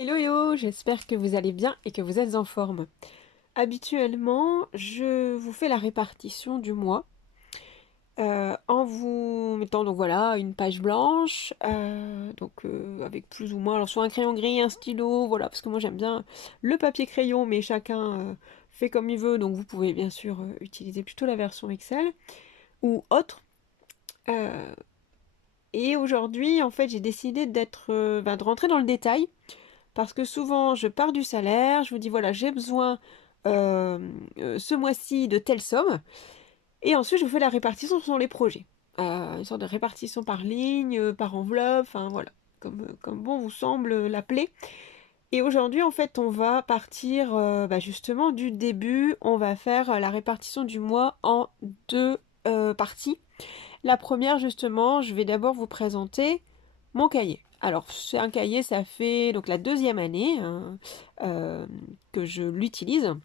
Hello hello, j'espère que vous allez bien et que vous êtes en forme. Habituellement, je vous fais la répartition du mois en vous mettant donc voilà une page blanche, avec plus ou moins, alors soit un crayon gris, un stylo, voilà, parce que moi j'aime bien le papier crayon, mais chacun fait comme il veut, donc vous pouvez bien sûr utiliser plutôt la version Excel ou autre. Euh, et aujourd'hui, en fait, j'ai décidé de rentrer dans le détail. Parce que souvent, je pars du salaire, je vous dis, voilà, j'ai besoin euh, ce mois-ci de telle somme, et ensuite je vous fais la répartition sur les projets. Une sorte de répartition par ligne, par enveloppe, enfin voilà, comme bon vous semble l'appeler. Et aujourd'hui, en fait, on va partir justement du début, on va faire la répartition du mois en deux parties. La première, justement, je vais d'abord vous présenter mon cahier. Alors, c'est un cahier, ça fait donc la deuxième année hein, euh, que je l'utilise.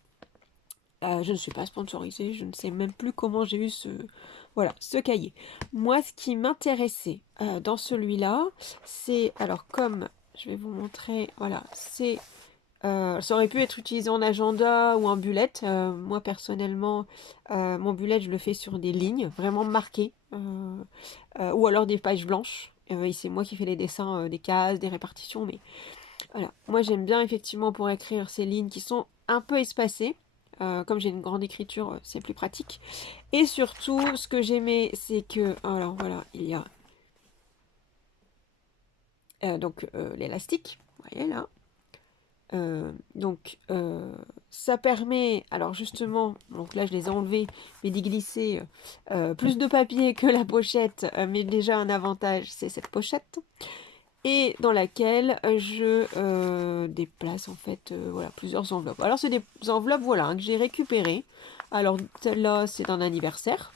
Je ne suis pas sponsorisée, je ne sais même plus comment j'ai eu ce cahier. Moi, ce qui m'intéressait dans celui-là, c'est, alors comme je vais vous montrer, voilà, ça aurait pu être utilisé en agenda ou en bullet. Moi, personnellement, mon bullet, je le fais sur des lignes vraiment marquées, ou alors des pages blanches. Et c'est moi qui fais les dessins des cases, des répartitions. Mais voilà, moi j'aime bien effectivement pour écrire ces lignes qui sont un peu espacées. Comme j'ai une grande écriture, c'est plus pratique. Et surtout, ce que j'aimais, c'est que, alors voilà, il y a l'élastique, vous voyez là. Ça permet, alors justement, donc là je les ai enlevés, mais d'y glisser plus de papier que la pochette, mais déjà un avantage, c'est cette pochette, et dans laquelle je déplace en fait voilà, plusieurs enveloppes. Alors c'est des enveloppes voilà, hein, que j'ai récupérées. Alors celle-là c'est un anniversaire,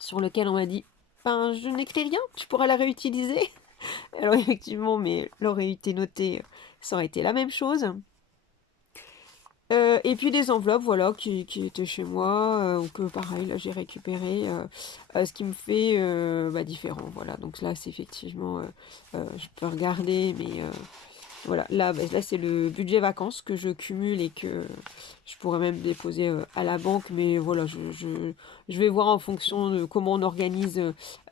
sur lequel on m'a dit, ben je n'écris rien, tu pourras la réutiliser. Alors effectivement, mais l'aurait été noté, ça aurait été la même chose. Et puis des enveloppes, voilà, qui étaient chez moi, ou que pareil, là j'ai récupéré, ce qui me fait différent, voilà. Donc là, c'est effectivement, je peux regarder, mais voilà, là c'est le budget vacances que je cumule et que je pourrais même déposer à la banque, mais voilà, je vais voir en fonction de comment on organise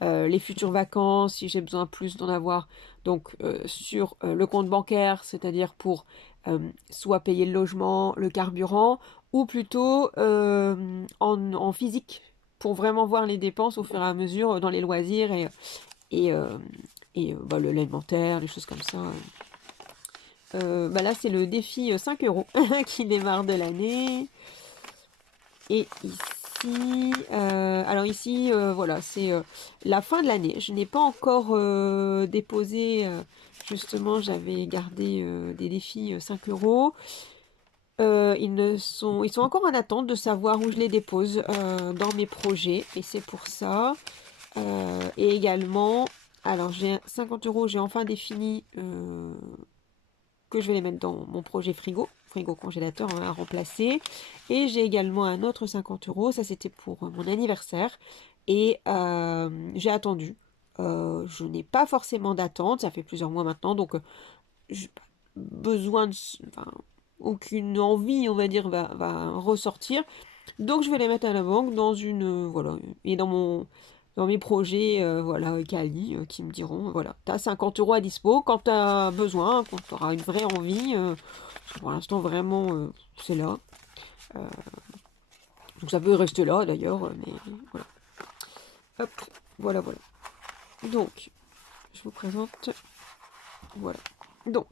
les futures vacances, si j'ai besoin plus d'en avoir, donc sur le compte bancaire, c'est-à-dire pour euh, soit payer le logement, le carburant, ou plutôt en physique, pour vraiment voir les dépenses au fur et à mesure dans les loisirs et, euh, l'alimentaire, les choses comme ça. Là, c'est le défi 5 euros qui démarre de l'année. Et ici, alors ici, voilà, c'est la fin de l'année. Je n'ai pas encore déposé, justement, j'avais gardé des défis 5 euros. Ils sont encore en attente de savoir où je les dépose dans mes projets. Et c'est pour ça. Et également, alors j'ai 50 euros, j'ai enfin défini que je vais les mettre dans mon projet frigo congélateur hein, à remplacer. Et j'ai également un autre 50 euros, ça c'était pour mon anniversaire. Et j'ai attendu. Je n'ai pas forcément d'attente, ça fait plusieurs mois maintenant, donc j'ai pas besoin de... Enfin, aucune envie, on va dire, va ressortir. Donc je vais les mettre à la banque dans une... voilà, et dans mes projets, voilà, Cali, qui me diront, voilà, t'as 50 euros à dispo quand t'as besoin, quand t'auras une vraie envie. Pour l'instant, vraiment, c'est là. Euh, donc ça peut rester là, d'ailleurs, mais voilà. Hop, voilà, voilà. Donc, je vous présente, voilà. Donc,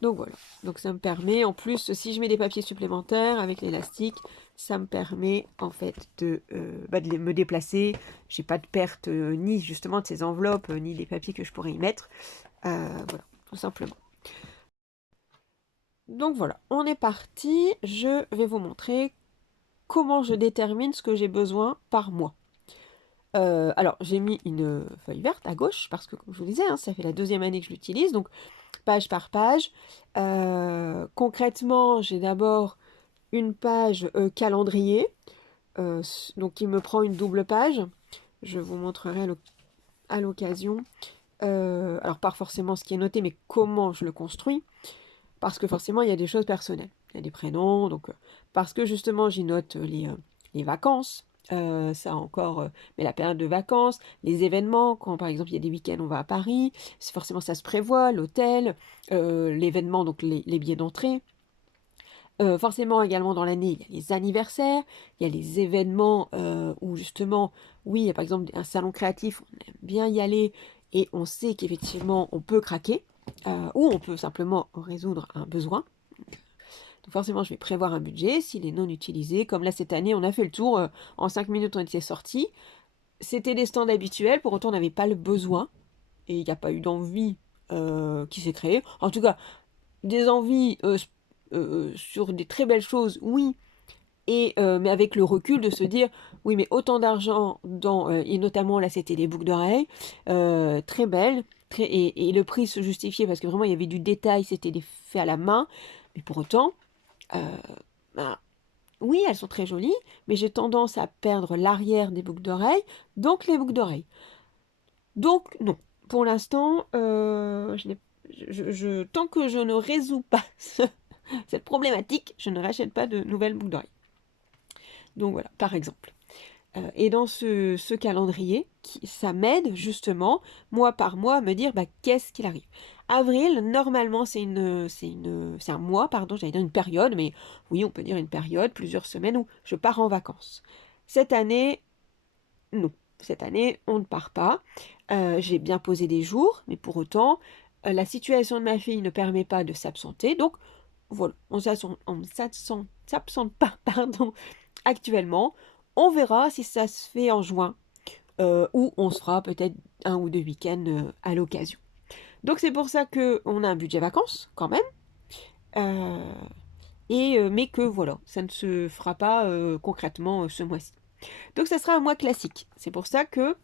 donc voilà. Donc ça me permet, en plus, si je mets des papiers supplémentaires avec l'élastique, ça me permet en fait de me déplacer. J'ai pas de perte ni justement de ces enveloppes, ni des papiers que je pourrais y mettre. Voilà, tout simplement. Donc voilà, on est parti. Je vais vous montrer comment je détermine ce que j'ai besoin par mois. Alors, j'ai mis une feuille verte à gauche parce que, comme je vous disais, hein, ça fait la deuxième année que je l'utilise, donc page par page. Concrètement, j'ai d'abord une page calendrier, donc qui me prend une double page. Je vous montrerai à l'occasion. Alors pas forcément ce qui est noté, mais comment je le construis, parce que forcément il y a des choses personnelles. Il y a des prénoms, donc parce que justement j'y note les vacances, ça encore, mais la période de vacances, les événements, quand par exemple il y a des week-ends on va à Paris, c'est forcément ça se prévoit, l'hôtel, l'événement, donc les billets d'entrée. Forcément également dans l'année, il y a les anniversaires, il y a les événements où justement, oui, il y a par exemple un salon créatif, on aime bien y aller et on sait qu'effectivement on peut craquer ou on peut simplement résoudre un besoin. Donc forcément, je vais prévoir un budget s'il est non utilisé. Comme là cette année, on a fait le tour, en 5 minutes on était sortis. C'était des stands habituels, pour autant on n'avait pas le besoin et il n'y a pas eu d'envie qui s'est créée. En tout cas, des envies sur des très belles choses, oui, mais avec le recul de se dire, oui, mais autant d'argent dans, et notamment là c'était des boucles d'oreilles, très belles, et le prix se justifiait parce que vraiment il y avait du détail, c'était des faits à la main, mais pour autant, euh, ben, oui, elles sont très jolies, mais j'ai tendance à perdre l'arrière des boucles d'oreilles, donc les boucles d'oreilles. Donc non, pour l'instant, tant que je ne résous pas cette problématique, je ne rachète pas de nouvelles boucles d'oreilles. Donc voilà, par exemple. Et dans ce calendrier, ça m'aide justement, mois par mois, à me dire bah, qu'est-ce qu'il arrive. Avril, normalement, c'est un mois, pardon, j'allais dire une période, mais oui, on peut dire une période, plusieurs semaines où je pars en vacances. Cette année, non. Cette année, on ne part pas. J'ai bien posé des jours, mais pour autant, la situation de ma fille ne permet pas de s'absenter. Donc, voilà, on ne s'absente pas, pardon, actuellement. On verra si ça se fait en juin, ou on se fera peut-être un ou deux week-ends à l'occasion. Donc c'est pour ça qu'on a un budget vacances, quand même, euh, mais que voilà, ça ne se fera pas concrètement ce mois-ci. Donc ça sera un mois classique. C'est pour ça que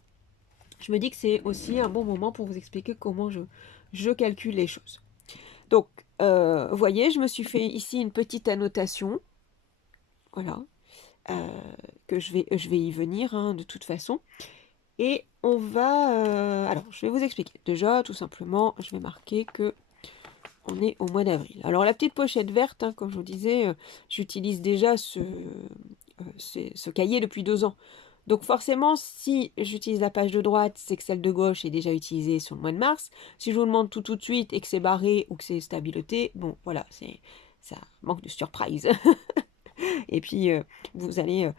je me dis que c'est aussi un bon moment pour vous expliquer comment je calcule les choses. Donc, vous voyez, je me suis fait ici une petite annotation, voilà, euh, que je vais y venir hein, de toute façon. Et on va... alors, je vais vous expliquer. Déjà, tout simplement, je vais marquer que on est au mois d'avril. Alors, la petite pochette verte, hein, comme je vous disais, j'utilise déjà ce cahier depuis 2 ans. Donc forcément, si j'utilise la page de droite, c'est que celle de gauche est déjà utilisée sur le mois de mars. Si je vous demande tout de suite et que c'est barré ou que c'est stabiloté, bon, voilà, ça manque de surprise. Et puis, vous allez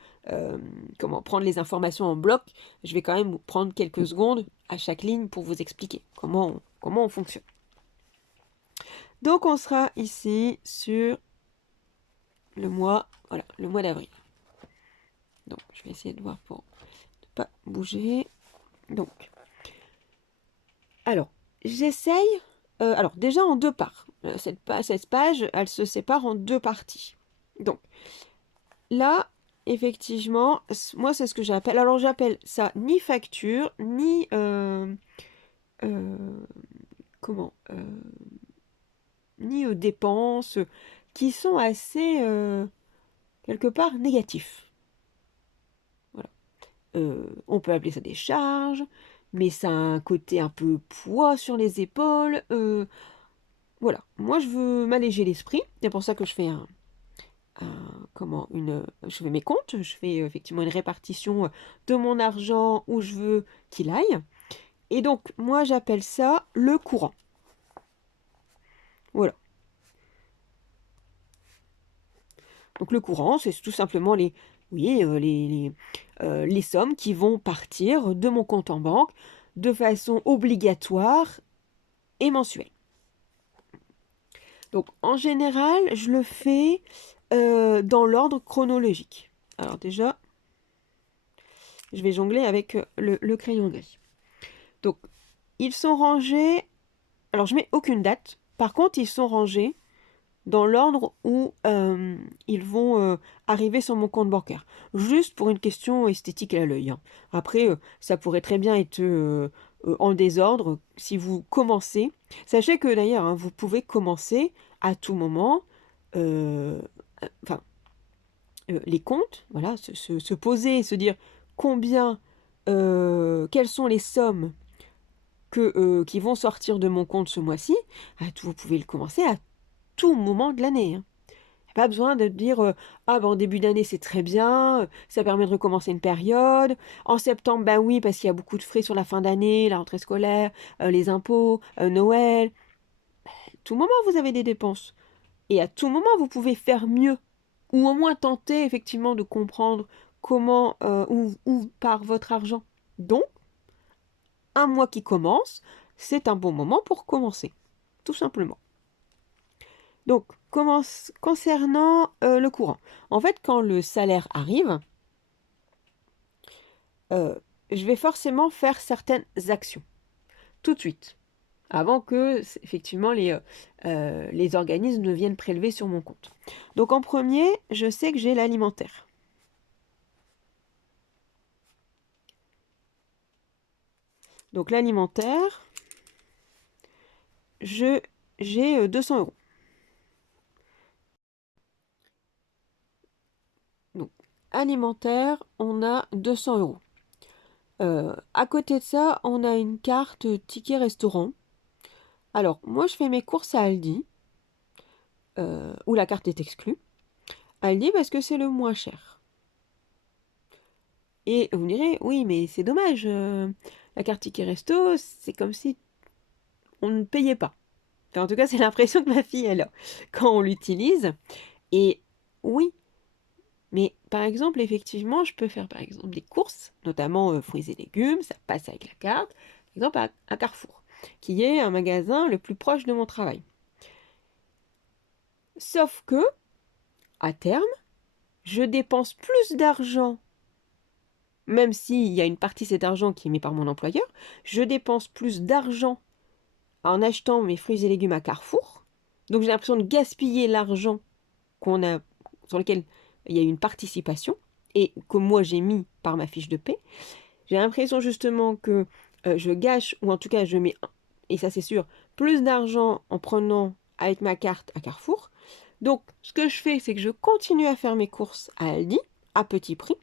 prendre les informations en bloc. Je vais quand même vous prendre quelques secondes à chaque ligne pour vous expliquer comment on fonctionne. Donc, on sera ici sur le mois, voilà, le mois d'avril. Donc, je vais essayer de voir pour ne pas bouger. Donc, alors, j'essaye, alors déjà en deux parts. Cette page, elle se sépare en deux parties. Donc, là, effectivement, moi, c'est ce que j'appelle. Alors, j'appelle ça ni facture, ni. Euh, comment Ni dépenses qui sont assez, quelque part, négatifs. Voilà. On peut appeler ça des charges, mais ça a un côté un peu poids sur les épaules. Voilà. Moi, je veux m'alléger l'esprit. C'est pour ça que je fais je fais mes comptes, je fais effectivement une répartition de mon argent où je veux qu'il aille. Et donc, moi, j'appelle ça le courant. Voilà. Donc, le courant, c'est tout simplement les sommes qui vont partir de mon compte en banque de façon obligatoire et mensuelle. Donc, en général, je le fais dans l'ordre chronologique. Alors déjà, je vais jongler avec le crayon gris. Donc, ils sont rangés... Alors, je mets aucune date. Par contre, ils sont rangés dans l'ordre où ils vont arriver sur mon compte bancaire. Juste pour une question esthétique à l'œil. Hein. Après, ça pourrait très bien être en désordre si vous commencez. Sachez que d'ailleurs, hein, vous pouvez commencer à tout moment. euh, enfin, les comptes, voilà, se poser et se dire quelles sont les sommes qui vont sortir de mon compte ce mois-ci, vous pouvez le commencer à tout moment de l'année, hein. Pas besoin de dire ah ben en début d'année c'est très bien, ça permet de recommencer une période. En septembre, ben oui, parce qu'il y a beaucoup de frais sur la fin d'année, la rentrée scolaire, les impôts, Noël. Tout moment vous avez des dépenses. Et à tout moment vous pouvez faire mieux. Ou au moins tenter effectivement de comprendre comment où part votre argent. Donc, un mois qui commence, c'est un bon moment pour commencer. Tout simplement. Donc, concernant le courant. En fait, quand le salaire arrive, je vais forcément faire certaines actions. Tout de suite. Avant que, effectivement, les organismes ne viennent prélever sur mon compte. Donc, en premier, je sais que j'ai l'alimentaire. Donc, l'alimentaire, j'ai 200 euros. Donc, alimentaire, on a 200 euros. À côté de ça, on a une carte ticket restaurant. Alors, moi, je fais mes courses à Aldi, où la carte est exclue. Aldi parce que c'est le moins cher. Et vous me direz, oui, mais c'est dommage, la carte ticket resto, c'est comme si on ne payait pas. Enfin, en tout cas, c'est l'impression que ma fille, elle a quand on l'utilise. Et oui, mais par exemple, effectivement, je peux faire par exemple des courses, notamment fruits et légumes, ça passe avec la carte, par exemple à Carrefour, qui est un magasin le plus proche de mon travail. Sauf que, à terme, je dépense plus d'argent, même s'il y a une partie de cet argent qui est mis par mon employeur, je dépense plus d'argent en achetant mes fruits et légumes à Carrefour. Donc j'ai l'impression de gaspiller l'argent sur lequel il y a eu une participation et que moi j'ai mis par ma fiche de paie. J'ai l'impression justement que je gâche, ou en tout cas je mets, et ça c'est sûr, plus d'argent en prenant avec ma carte à Carrefour. Donc ce que je fais, c'est que je continue à faire mes courses à Aldi, à petit prix.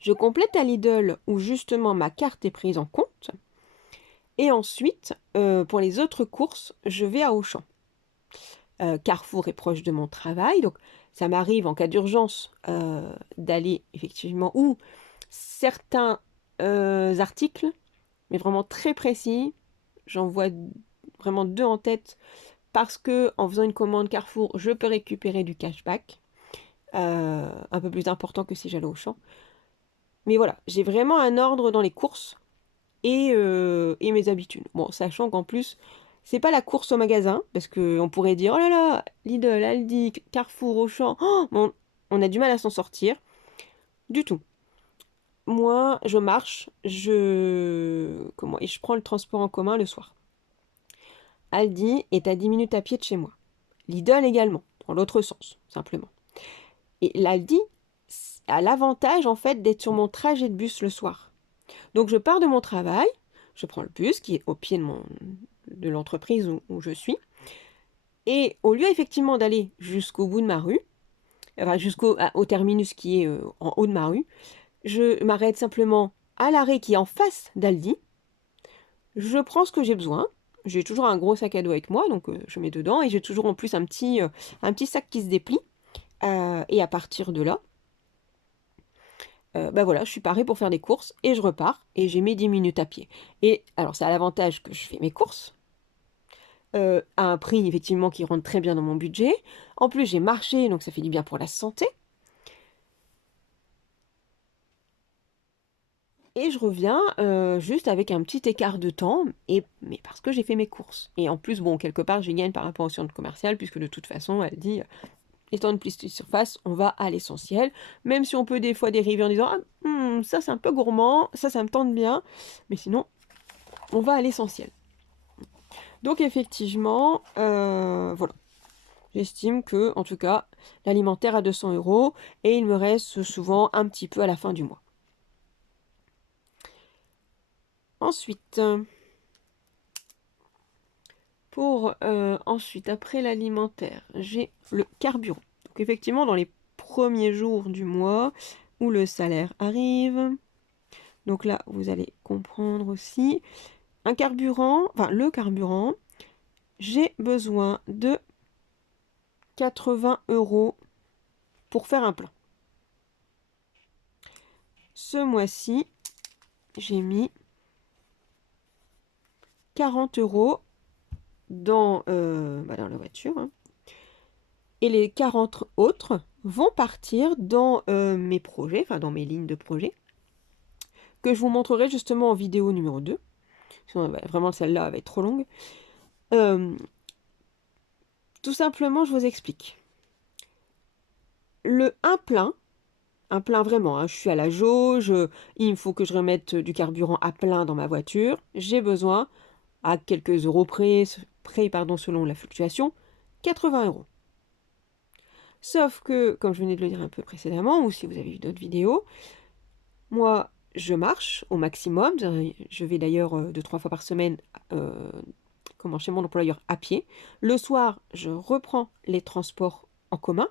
Je complète à Lidl où justement ma carte est prise en compte. Et ensuite, pour les autres courses, je vais à Auchan. Carrefour est proche de mon travail, donc ça m'arrive en cas d'urgence d'aller effectivement, ou certains articles, mais vraiment très précis, j'en vois vraiment deux en tête, parce que en faisant une commande Carrefour, je peux récupérer du cashback, un peu plus important que si j'allais au champ. Mais voilà, j'ai vraiment un ordre dans les courses et mes habitudes. Bon, sachant qu'en plus, c'est pas la course au magasin, parce qu'on pourrait dire, oh là là, Lidl, Aldi, Carrefour, Auchan, oh, bon, on a du mal à s'en sortir. Du tout. Moi, je marche, et je prends le transport en commun le soir. Aldi est à 10 minutes à pied de chez moi. Lidl également, dans l'autre sens, simplement. Et l'Aldi a l'avantage, en fait, d'être sur mon trajet de bus le soir. Donc, je pars de mon travail, je prends le bus qui est au pied de l'entreprise où je suis. Et au lieu, effectivement, d'aller jusqu'au bout de ma rue, enfin, au terminus qui est en haut de ma rue, je m'arrête simplement à l'arrêt qui est en face d'Aldi. Je prends ce que j'ai besoin. J'ai toujours un gros sac à dos avec moi, donc je mets dedans. Et j'ai toujours en plus un petit sac qui se déplie. Et à partir de là, bah voilà, je suis parée pour faire des courses et je repars. Et j'ai mes 10 minutes à pied. Et alors, ça a l'avantage que je fais mes courses à un prix effectivement qui rentre très bien dans mon budget. En plus, j'ai marché, donc ça fait du bien pour la santé. Et je reviens juste avec un petit écart de temps, mais parce que j'ai fait mes courses. Et en plus, bon, quelque part, j'y gagne par rapport au centre commercial, puisque de toute façon, elle dit, étant une petite surface, on va à l'essentiel. Même si on peut des fois dériver en disant, ah, ça c'est un peu gourmand, ça me tente bien. Mais sinon, on va à l'essentiel. Donc effectivement, voilà. J'estime que, en tout cas, l'alimentaire à 200 euros et il me reste souvent un petit peu à la fin du mois. Ensuite, après l'alimentaire, j'ai le carburant. Donc effectivement, dans les premiers jours du mois où le salaire arrive, donc là, vous allez comprendre aussi, un carburant, enfin le carburant, j'ai besoin de 80 € pour faire un plein. Ce mois-ci, j'ai mis 40 € dans la voiture, hein. Et les 40 autres vont partir dans mes projets, enfin dans mes lignes de projet, que je vous montrerai justement en vidéo numéro 2. Sinon, vraiment, celle-là va être trop longue. Tout simplement, je vous explique. Un plein vraiment, hein, je suis à la jauge, il me faut que je remette du carburant à plein dans ma voiture. J'ai besoin, à quelques euros près, selon la fluctuation, 80 €. Sauf que, comme je venais de le dire un peu précédemment, ou si vous avez vu d'autres vidéos, moi, je marche au maximum. Je vais d'ailleurs 2-3 fois par semaine chez mon employeur à pied. Le soir, je reprends les transports en commun.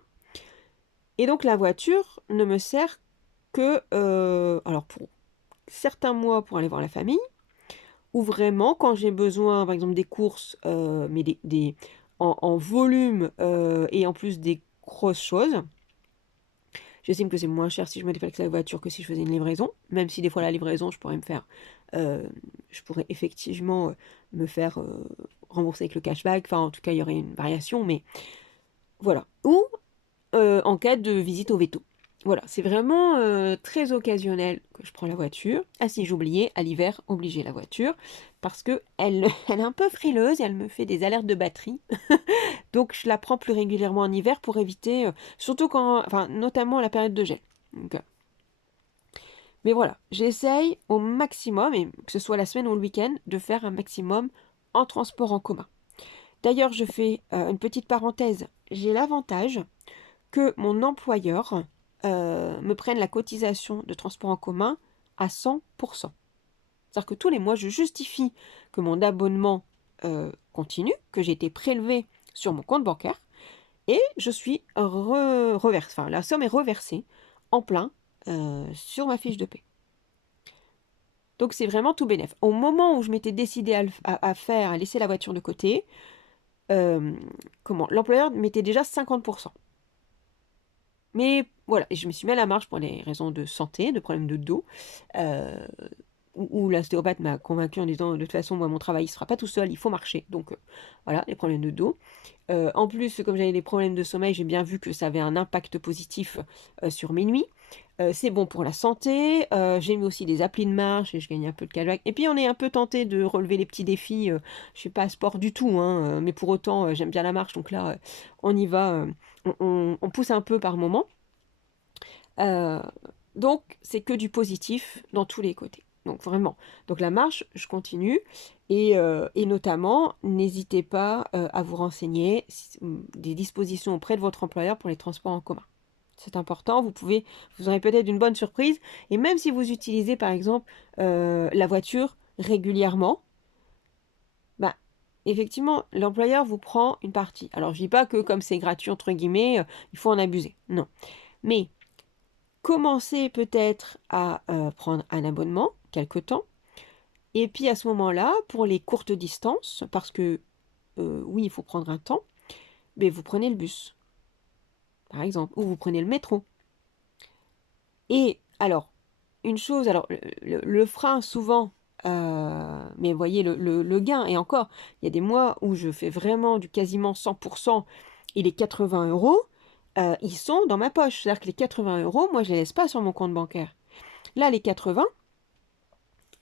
Et donc, la voiture ne me sert que, alors pour certains mois pour aller voir la famille, ou vraiment quand j'ai besoin, par exemple, des courses, mais en volume et en plus des grosses choses. J'estime que c'est moins cher si je me déplace avec la voiture que si je faisais une livraison, même si des fois la livraison, je pourrais effectivement me faire rembourser avec le cashback, enfin en tout cas il y aurait une variation, mais voilà. Ou en cas de visite au veto. Voilà, c'est vraiment très occasionnel que je prends la voiture. Ah si, j'oubliais, à l'hiver, obligé la voiture, parce que elle est un peu frileuse et elle me fait des alertes de batterie. Donc je la prends plus régulièrement en hiver pour éviter, surtout notamment à la période de gel. Donc, mais voilà, j'essaye au maximum, et que ce soit la semaine ou le week-end, de faire un maximum en transport en commun. D'ailleurs, je fais une petite parenthèse. J'ai l'avantage que mon employeur me prenne la cotisation de transport en commun à 100%. C'est-à-dire que tous les mois, je justifie que mon abonnement continue, que j'ai été prélevé sur mon compte bancaire, et je suis reversée, enfin la somme est reversée en plein sur ma fiche de paie. Donc c'est vraiment tout bénef. Au moment où je m'étais décidée à laisser la voiture de côté, l'employeur mettait déjà 50%. Mais voilà, et je me suis mis à la marche pour des raisons de santé, de problèmes de dos, où l'ostéopathe m'a convaincu en disant de toute façon, moi, mon travail ne sera pas tout seul, il faut marcher. Donc voilà, les problèmes de dos. En plus, comme j'avais des problèmes de sommeil, j'ai bien vu que ça avait un impact positif sur mes nuits. C'est bon pour la santé. J'ai mis aussi des applis de marche et je gagne un peu de cashback. Et puis on est un peu tenté de relever les petits défis. Je ne suis pas sport du tout, hein, mais pour autant j'aime bien la marche. Donc là, on y va. On pousse un peu par moment. Donc c'est que du positif dans tous les côtés. Donc vraiment. Donc la marche, je continue. Et notamment, n'hésitez pas à vous renseigner des dispositions auprès de votre employeur pour les transports en commun. C'est important, vous aurez peut-être une bonne surprise. Et même si vous utilisez par exemple la voiture régulièrement, bah, effectivement, l'employeur vous prend une partie. Alors je dis pas que comme c'est gratuit, entre guillemets, il faut en abuser. Non. Mais commencez peut-être à prendre un abonnement, quelque temps. Et puis à ce moment-là, pour les courtes distances, parce que oui, il faut prendre un temps, mais vous prenez le bus, par exemple, ou vous prenez le métro. Et alors, une chose, alors le frein souvent, mais vous voyez le gain, et encore, il y a des mois où je fais vraiment du quasiment 100%, et les 80 €, ils sont dans ma poche. C'est-à-dire que les 80 €, moi je les laisse pas sur mon compte bancaire. Là, les 80,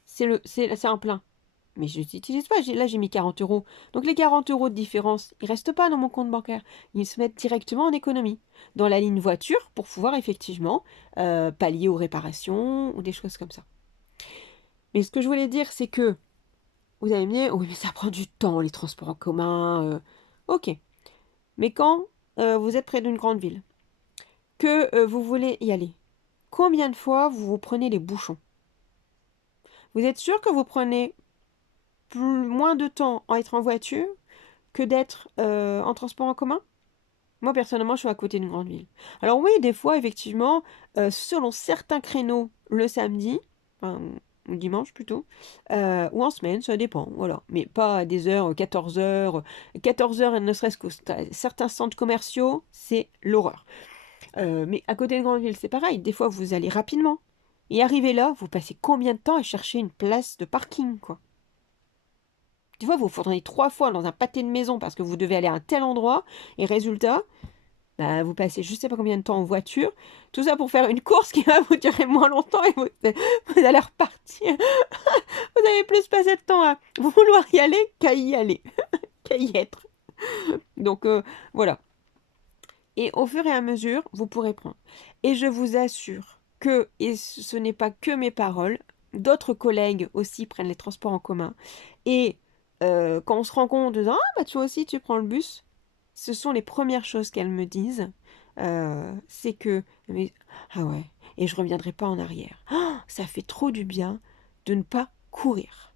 c'est un plein. Mais je n'utilise pas, là j'ai mis 40 €. Donc les 40 € de différence, ils ne restent pas dans mon compte bancaire. Ils se mettent directement en économie, dans la ligne voiture, pour pouvoir effectivement pallier aux réparations ou des choses comme ça. Mais ce que je voulais dire, c'est que vous allez me dire, oui mais ça prend du temps les transports en commun. Ok. Mais quand vous êtes près d'une grande ville, que vous voulez y aller, combien de fois vous prenez les bouchons? Vous êtes sûr que vous prenez moins de temps à être en voiture que d'être en transport en commun? Moi, personnellement, je suis à côté d'une grande ville. Alors oui, des fois, effectivement, selon certains créneaux, le samedi, enfin, ou dimanche plutôt, ou en semaine, ça dépend, voilà. Mais pas à des heures, 14 heures. 14 heures, ne serait-ce que certains centres commerciaux, c'est l'horreur. Mais à côté de grandes villes, c'est pareil. Des fois, vous allez rapidement. Et arrivé là, vous passez combien de temps à chercher une place de parking, quoi? Des fois, vous faudrait 3 fois dans un pâté de maison parce que vous devez aller à un tel endroit. Et résultat, bah, vous passez je sais pas combien de temps en voiture. Tout ça pour faire une course qui va vous durer moins longtemps et vous allez repartir. Vous avez plus passé de temps à vouloir y aller qu'à y aller, qu'à y être. Donc voilà. Et au fur et à mesure, vous pourrez prendre. Et je vous assure que, et ce n'est pas que mes paroles, d'autres collègues aussi prennent les transports en commun. Et quand on se rend compte de ah bah toi aussi tu prends le bus, ce sont les premières choses qu'elles me disent. C'est que ah ouais, et je reviendrai pas en arrière. Ah, ça fait trop du bien de ne pas courir.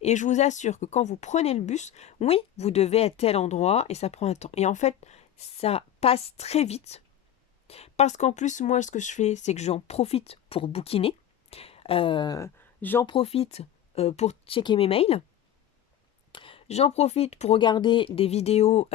Et je vous assure que quand vous prenez le bus, oui, vous devez être tel endroit et ça prend un temps. Et en fait, ça passe très vite. Parce qu'en plus, moi, ce que je fais, c'est que j'en profite pour bouquiner. J'en profite pour checker mes mails. J'en profite pour regarder des vidéos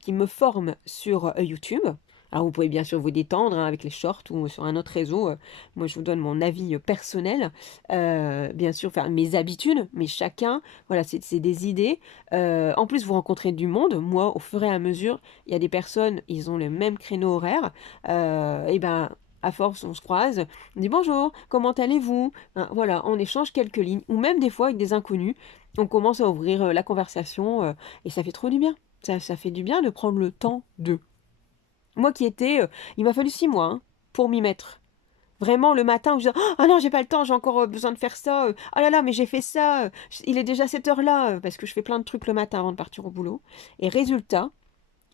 qui me forment sur YouTube. Alors vous pouvez bien sûr vous détendre hein, avec les shorts ou sur un autre réseau. Moi je vous donne mon avis personnel. Bien sûr faire mes habitudes, mais chacun, voilà, c'est des idées. En plus vous rencontrez du monde. Moi au fur et à mesure, il y a des personnes, ils ont le même créneau horaire. Et ben à force on se croise, on dit bonjour, comment allez-vous? Hein, voilà, on échange quelques lignes, ou même des fois avec des inconnus. On commence à ouvrir la conversation et ça fait trop du bien. Ça fait du bien de prendre le temps de. Moi qui étais, il m'a fallu 6 mois hein, pour m'y mettre. Vraiment le matin où je disais ah non j'ai pas le temps j'ai encore besoin de faire ça ah là là mais j'ai fait ça il est déjà cette heure-là parce que je fais plein de trucs le matin avant de partir au boulot et résultat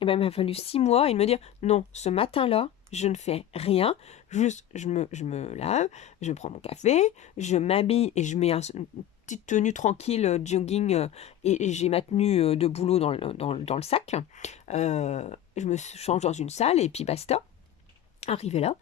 eh ben, il m'a fallu 6 mois et me dire non ce matin-là je ne fais rien juste je me lave je prends mon café je m'habille et je mets une petite tenue tranquille jogging et j'ai ma tenue de boulot dans le sac. Je me change dans une salle et puis basta arrivé là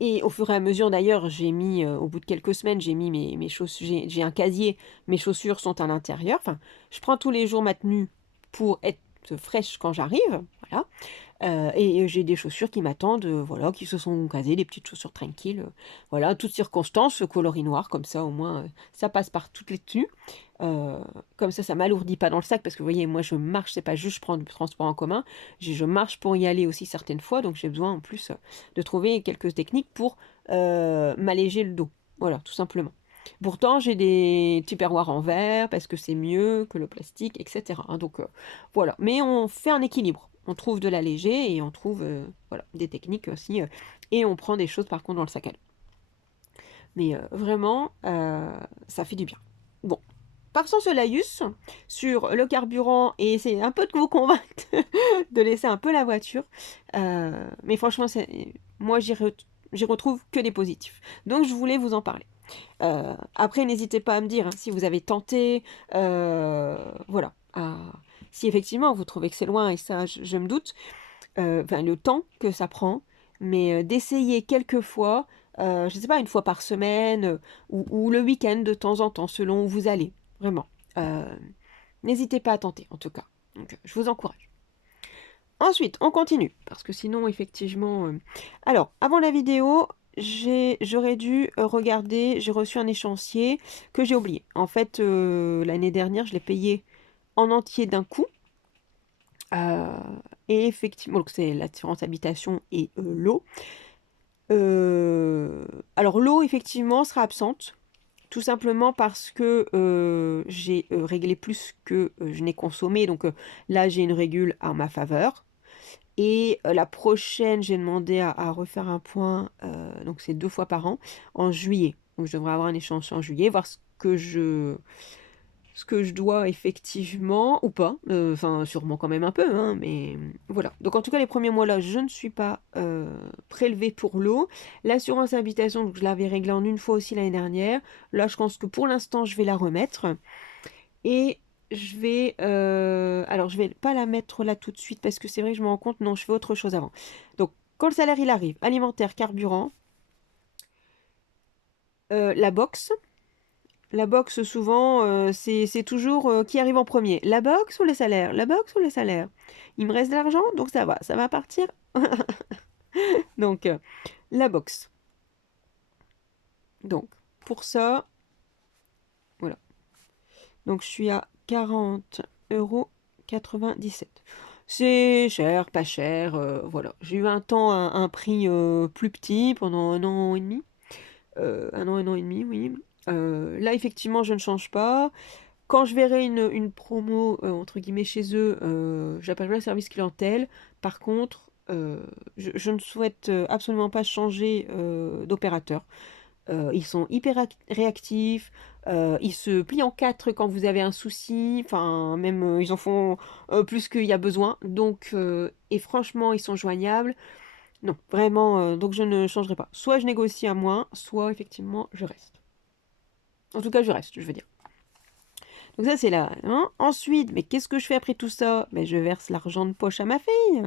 et au fur et à mesure, d'ailleurs, j'ai mis, au bout de quelques semaines, j'ai mis mes chaussures, j'ai un casier, mes chaussures sont à l'intérieur. Enfin, je prends tous les jours ma tenue pour être fraîche quand j'arrive, voilà. Et j'ai des chaussures qui m'attendent, voilà, qui se sont casées, des petites chaussures tranquilles, voilà, toutes circonstances, coloris noir, comme ça au moins ça passe par toutes les tenues. Euh, Comme ça m'alourdit pas dans le sac, parce que vous voyez, moi je marche, c'est pas juste je prends le transport en commun, je marche pour y aller aussi certaines fois, donc j'ai besoin en plus de trouver quelques techniques pour m'alléger le dos, voilà, tout simplement. Pourtant, j'ai des tupperwares en verre parce que c'est mieux que le plastique, etc. hein, donc voilà, mais on fait un équilibre. On trouve de l'allégé et on trouve voilà, des techniques aussi. Et on prend des choses par contre dans le sac à dos. Mais vraiment, ça fait du bien. Bon, passons ce laïus sur le carburant et essayer un peu de vous convaincre de laisser un peu la voiture. Mais franchement, moi j'y retrouve que des positifs. Donc je voulais vous en parler. Après, n'hésitez pas à me dire hein, si vous avez tenté, voilà, si effectivement vous trouvez que c'est loin, et ça, je me doute, enfin, le temps que ça prend, mais d'essayer quelques fois, je ne sais pas, une fois par semaine, ou le week-end de temps en temps, selon où vous allez, vraiment. Euh, N'hésitez pas à tenter, en tout cas. Donc, je vous encourage. Ensuite, on continue, parce que sinon, effectivement... Alors, avant la vidéo, j'aurais dû regarder, j'ai reçu un échéancier que j'ai oublié. En fait, l'année dernière, je l'ai payé en entier d'un coup. Et effectivement, donc c'est l'assurance habitation et l'eau. Alors l'eau, effectivement, sera absente. Tout simplement parce que j'ai réglé plus que je n'ai consommé. Donc là, j'ai une régule en ma faveur. Et la prochaine, j'ai demandé à refaire un point. Donc c'est 2 fois par an, en juillet. Donc je devrais avoir un échéancier en juillet, voir ce que je dois effectivement ou pas. Enfin, sûrement quand même un peu, hein, mais voilà. Donc en tout cas, les premiers mois-là, je ne suis pas prélevée pour l'eau. L'assurance habitation, donc je l'avais réglée en une fois aussi l'année dernière. Là, je pense que pour l'instant, je vais la remettre. Et je vais... alors, je vais pas la mettre là tout de suite parce que c'est vrai que je me rends compte, non, je fais autre chose avant. Donc, quand le salaire, il arrive, alimentaire, carburant, La box. La box, souvent, c'est toujours qui arrive en premier. La box ou le salaire? La box ou le salaire? Il me reste de l'argent, donc ça va partir. Donc, la box. Donc, pour ça, voilà. Donc, je suis à 40,97 €. C'est cher, pas cher, voilà. J'ai eu un temps un prix plus petit pendant 1 an et demi. 1 an et demi, oui. Là, effectivement, je ne change pas. Quand je verrai une promo, entre guillemets, chez eux, j'appellerai le service clientèle. Par contre, je ne souhaite absolument pas changer d'opérateur. Ils sont hyper réactifs, ils se plient en quatre quand vous avez un souci, enfin même ils en font plus qu'il y a besoin. Donc, et franchement, ils sont joignables. Non, vraiment, donc je ne changerai pas. Soit je négocie à moins, soit effectivement je reste. En tout cas, je reste, je veux dire. Donc ça, c'est là. Hein. Ensuite, mais qu'est-ce que je fais après tout ça? Ben, je verse l'argent de poche à ma fille.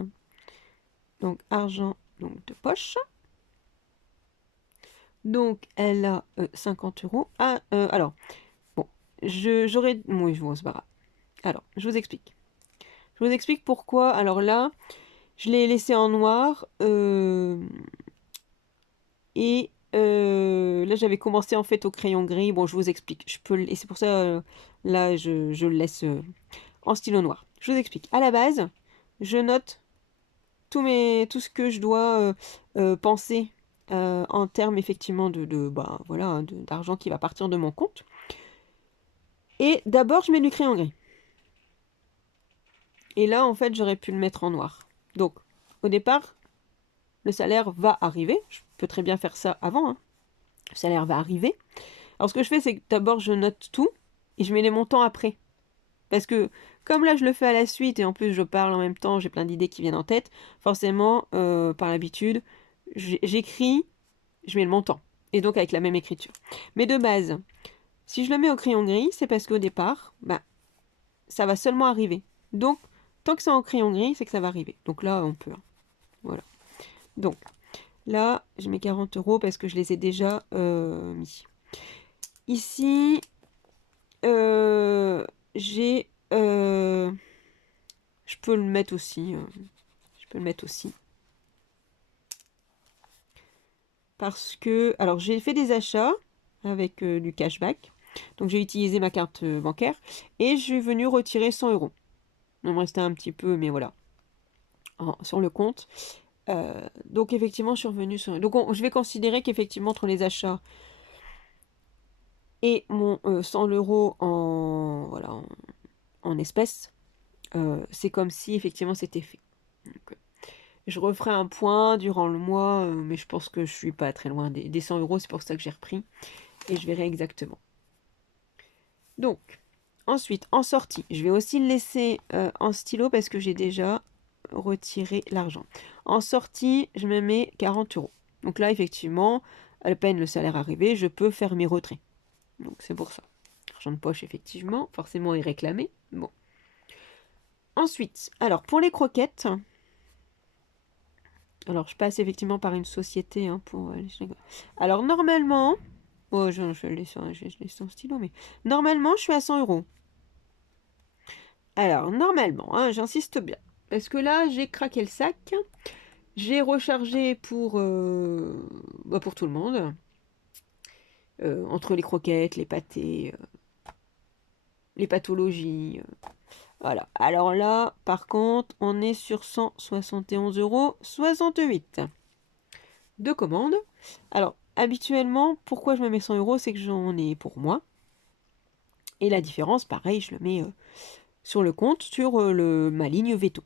Donc, argent donc, de poche. Donc, elle a 50 €. Ah, alors, bon, j'aurais... Oui, bon, c'est pas grave. Alors, je vous explique. Je vous explique pourquoi. Alors là, je l'ai laissé en noir. Et là, j'avais commencé en fait au crayon gris. Bon, je vous explique. Et c'est pour ça, là, je le laisse en stylo noir. Je vous explique. À la base, je note tout ce que je dois penser en termes effectivement bah, voilà, hein, d'argent qui va partir de mon compte. Et d'abord, je mets du crayon gris. Et là, en fait, j'aurais pu le mettre en noir. Donc, au départ, le salaire va arriver. Je peux très bien faire ça avant. Hein. Le salaire va arriver. Alors, ce que je fais, c'est que d'abord, je note tout et je mets les montants après. Parce que, comme là, je le fais à la suite et en plus, je parle en même temps, j'ai plein d'idées qui viennent en tête, forcément, par l'habitude, j'écris, je mets le montant. Et donc, avec la même écriture. Mais de base, si je le mets au crayon gris, c'est parce qu'au départ, bah, ça va seulement arriver. Donc, tant que c'est en crayon gris, c'est que ça va arriver. Donc là, on peut. Hein. Voilà. Donc, là, je mets 40 € parce que je les ai déjà mis. Ici, j'ai... je peux le mettre aussi. Je peux le mettre aussi. Parce que... Alors, j'ai fait des achats avec du cashback. Donc, j'ai utilisé ma carte bancaire. Et je suis venue retirer 100 €. Il me restait un petit peu, mais voilà. Sur le compte. Donc, effectivement, je suis revenue sur... Donc, je vais considérer qu'effectivement, entre les achats et mon 100 € voilà, en espèces, c'est comme si, effectivement, c'était fait. Donc, je referai un point durant le mois, mais je pense que je suis pas très loin des 100 €, c'est pour ça que j'ai repris. Et je verrai exactement. Donc, ensuite, en sortie, je vais aussi le laisser en stylo parce que j'ai déjà retiré l'argent. En sortie, je me mets 40 €. Donc là, effectivement, à peine le salaire arrivé, je peux faire mes retraits. Donc c'est pour ça. Argent de poche, effectivement, forcément est réclamé. Bon. Ensuite, alors pour les croquettes, alors je passe effectivement par une société hein, pour... alors normalement, oh, je laisse en stylo, mais normalement je suis à 100 €. Alors normalement, hein, j'insiste bien, parce que là j'ai craqué le sac, j'ai rechargé bah, pour tout le monde, entre les croquettes, les pâtés, les pathologies... Voilà. Alors là, par contre, on est sur 171,68 € de commande. Alors, habituellement, pourquoi je me mets 100 €, c'est que j'en ai pour moi. Et la différence, pareil, je le mets sur le compte, sur ma ligne veto.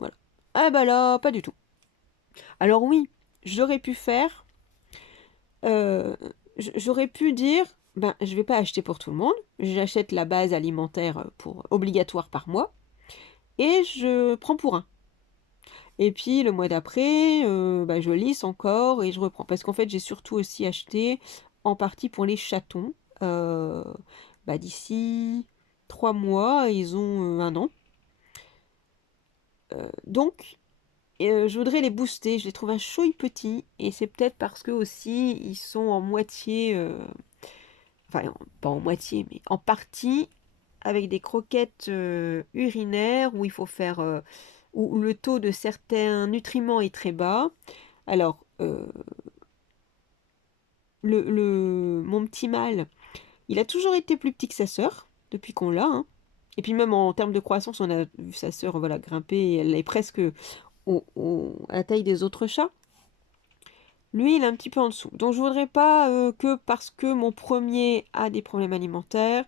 Voilà. Ah bah là, pas du tout. Alors oui, j'aurais pu faire... j'aurais pu dire, ben, je vais pas acheter pour tout le monde. J'achète la base alimentaire obligatoire par mois. Et je prends pour un. Et puis le mois d'après, bah, je lisse encore et je reprends. Parce qu'en fait, j'ai surtout aussi acheté en partie pour les chatons. Bah, d'ici 3 mois, ils ont 1 an. Donc, Et je voudrais les booster. Je les trouve un chouille petit. Et c'est peut-être parce que aussi, ils sont en moitié... enfin, pas en moitié, mais en partie avec des croquettes urinaires où il faut faire... où le taux de certains nutriments est très bas. Alors, mon petit mâle, il a toujours été plus petit que sa sœur, depuis qu'on l'a, hein. Et puis même en termes de croissance, on a vu sa sœur voilà, grimper, et elle est presque à la taille des autres chats. Lui, il est un petit peu en dessous. Donc je voudrais pas que parce que mon premier a des problèmes alimentaires,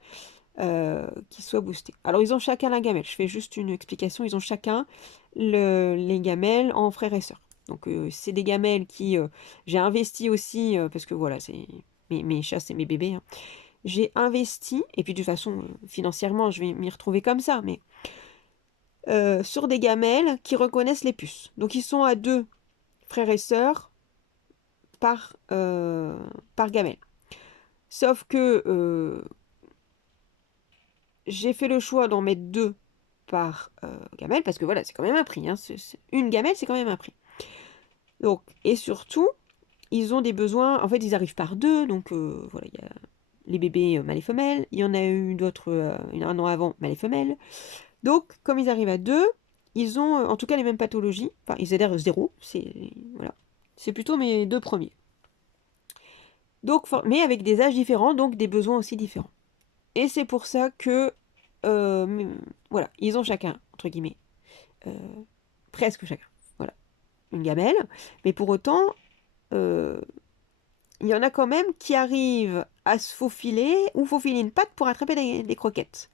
qu'il soit boosté. Alors ils ont chacun la gamelle. Je fais juste une explication. Ils ont chacun les gamelles en frères et sœurs. Donc c'est des gamelles qui j'ai investi aussi parce que voilà, c'est mes chats, c'est mes bébés, hein. J'ai investi et puis de toute façon financièrement, je vais m'y retrouver comme ça, mais sur des gamelles qui reconnaissent les puces. Donc ils sont à deux frères et sœurs par gamelle. Sauf que j'ai fait le choix d'en mettre deux par gamelle, parce que voilà, c'est quand même un prix, hein. Une gamelle, c'est quand même un prix. Donc, et surtout, ils ont des besoins, en fait, ils arrivent par deux, donc voilà, il y a les bébés mâles et femelles, il y en a eu d'autres un an avant, mâles et femelles. Donc, comme ils arrivent à deux, ils ont en tout cas les mêmes pathologies, enfin, ils adhèrent zéro, c'est voilà, c'est plutôt mes deux premiers. Donc, mais avec des âges différents, donc des besoins aussi différents. Et c'est pour ça que, voilà, ils ont chacun, entre guillemets, euh, presque chacun, voilà, une gamelle. Mais pour autant, euh, il y en a quand même qui arrivent à se faufiler ou faufiler une patte pour attraper des croquettes.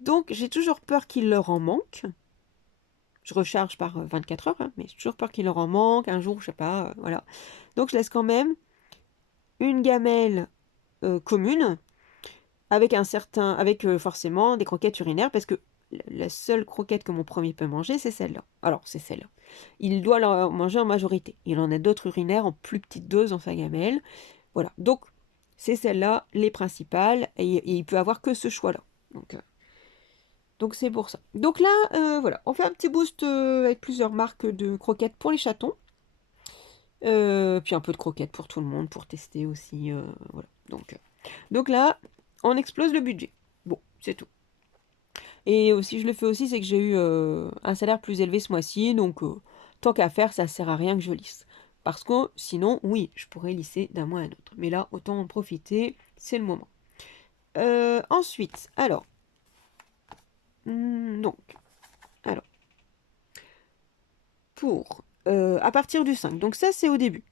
Donc j'ai toujours peur qu'il leur en manque. Je recharge par 24 heures, hein, mais j'ai toujours peur qu'il leur en manque un jour, je sais pas, voilà. Donc je laisse quand même une gamelle commune avec forcément des croquettes urinaires, parce que la seule croquette que mon premier peut manger, c'est celle-là. Alors, c'est celle-là. Il doit la manger en majorité. Il en a d'autres urinaires en plus petite dose dans sa gamelle. Voilà. Donc, c'est celle-là, les principales, et il peut avoir que ce choix-là. Donc c'est pour ça. Donc là, voilà, on fait un petit boost avec plusieurs marques de croquettes pour les chatons. Puis un peu de croquettes pour tout le monde, pour tester aussi. Voilà. Donc là, on explose le budget. Bon, c'est tout. Et si je le fais aussi, c'est que j'ai eu un salaire plus élevé ce mois-ci, donc tant qu'à faire, ça sert à rien que je lisse. Parce que sinon, oui, je pourrais lisser d'un mois à un autre. Mais là, autant en profiter, c'est le moment. Ensuite, alors, donc, alors, pour, à partir du 5, donc ça c'est au début.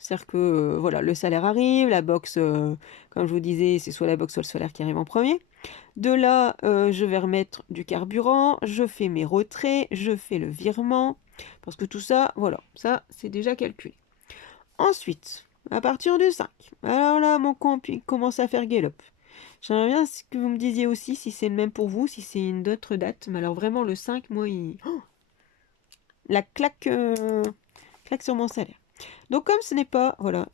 C'est-à-dire que, voilà, le salaire arrive, la box, comme je vous disais, c'est soit la box soit le salaire qui arrive en premier. De là, je vais remettre du carburant, je fais mes retraits, je fais le virement, parce que tout ça, voilà, ça, c'est déjà calculé. Ensuite, à partir du 5, alors là, mon compte, il commence à faire galop. J'aimerais bien que vous me disiez aussi si c'est le même pour vous, si c'est une autre date, mais alors vraiment, le 5, moi, la claque sur mon salaire. Donc, comme ce n'est pas, voilà,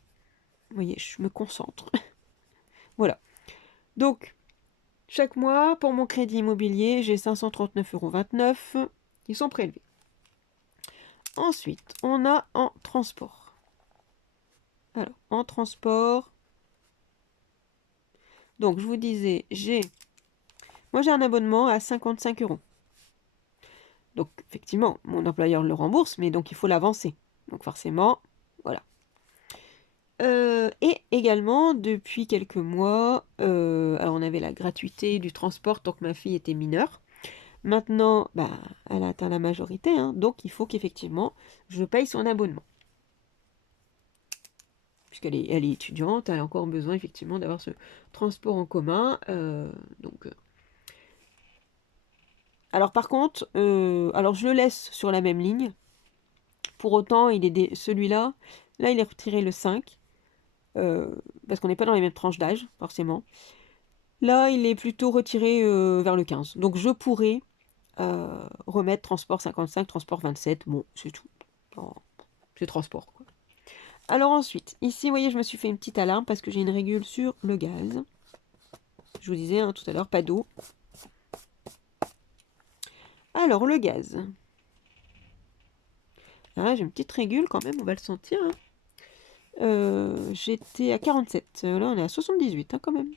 vous voyez, je me concentre. Voilà. Donc, chaque mois, pour mon crédit immobilier, j'ai 539,29 €. Ils sont prélevés. Ensuite, on a en transport. Alors, en transport. Donc, je vous disais, moi j'ai un abonnement à 55 €. Donc, effectivement, mon employeur le rembourse, mais donc il faut l'avancer. Donc, forcément, voilà. Et également, depuis quelques mois, alors on avait la gratuité du transport tant que ma fille était mineure. Maintenant, bah, elle a atteint la majorité, hein, donc il faut qu'effectivement, je paye son abonnement. Elle est étudiante, elle a encore besoin effectivement d'avoir ce transport en commun. Alors par contre, alors je le laisse sur la même ligne. Pour autant, celui-là, là il est retiré le 5, parce qu'on n'est pas dans les mêmes tranches d'âge, forcément. Là, il est plutôt retiré vers le 15. Donc je pourrais remettre transport 55, transport 27. Bon, c'est tout. C'est transport, quoi. Alors ensuite, ici, vous voyez, je me suis fait une petite alarme parce que j'ai une régule sur le gaz. Je vous disais tout à l'heure, pas d'eau. Alors, le gaz. Ah, j'ai une petite régule quand même, on va le sentir, hein. J'étais à 47. Là, on est à 78, hein, quand même.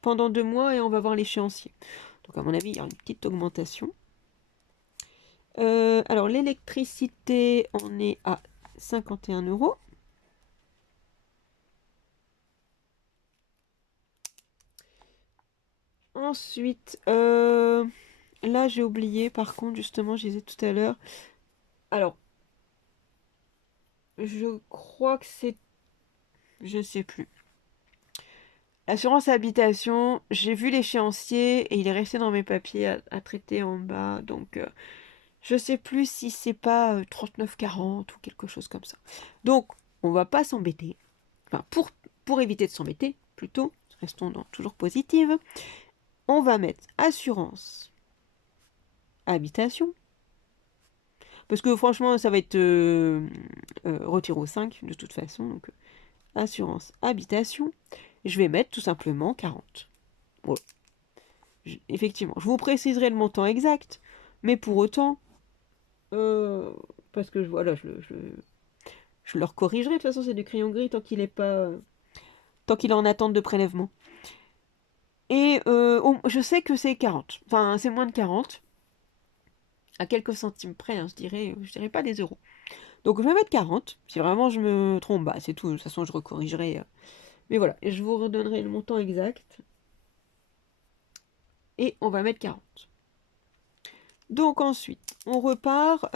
Pendant 2 mois et on va voir l'échéancier. Donc, à mon avis, il y a une petite augmentation. Alors, l'électricité, on est à 51 euros. Ensuite, là, j'ai oublié, par contre, justement, je disais tout à l'heure. Alors, je crois que c'est... Je sais plus. Assurance habitation, j'ai vu l'échéancier et il est resté dans mes papiers à traiter en bas. Donc, je sais plus si c'est pas 39,40 ou quelque chose comme ça. Donc, on va pas s'embêter. Enfin, pour éviter de s'embêter, plutôt, restons dans toujours positive, on va mettre assurance habitation. Parce que franchement, ça va être retiré au 5 de toute façon. Donc, assurance habitation. Je vais mettre tout simplement 40. Voilà. Effectivement, je vous préciserai le montant exact. Mais pour autant, parce que voilà, je le corrigerai. De toute façon, c'est du crayon gris tant qu'il est pas, tant qu'il est en attente de prélèvement. Et je sais que c'est 40. Enfin, c'est moins de 40. À quelques centimes près, hein, je dirais pas des euros. Donc je vais mettre 40. Si vraiment je me trompe, bah c'est tout. De toute façon, je recorrigerai. Mais voilà, et je vous redonnerai le montant exact. Et on va mettre 40. Donc ensuite, on repart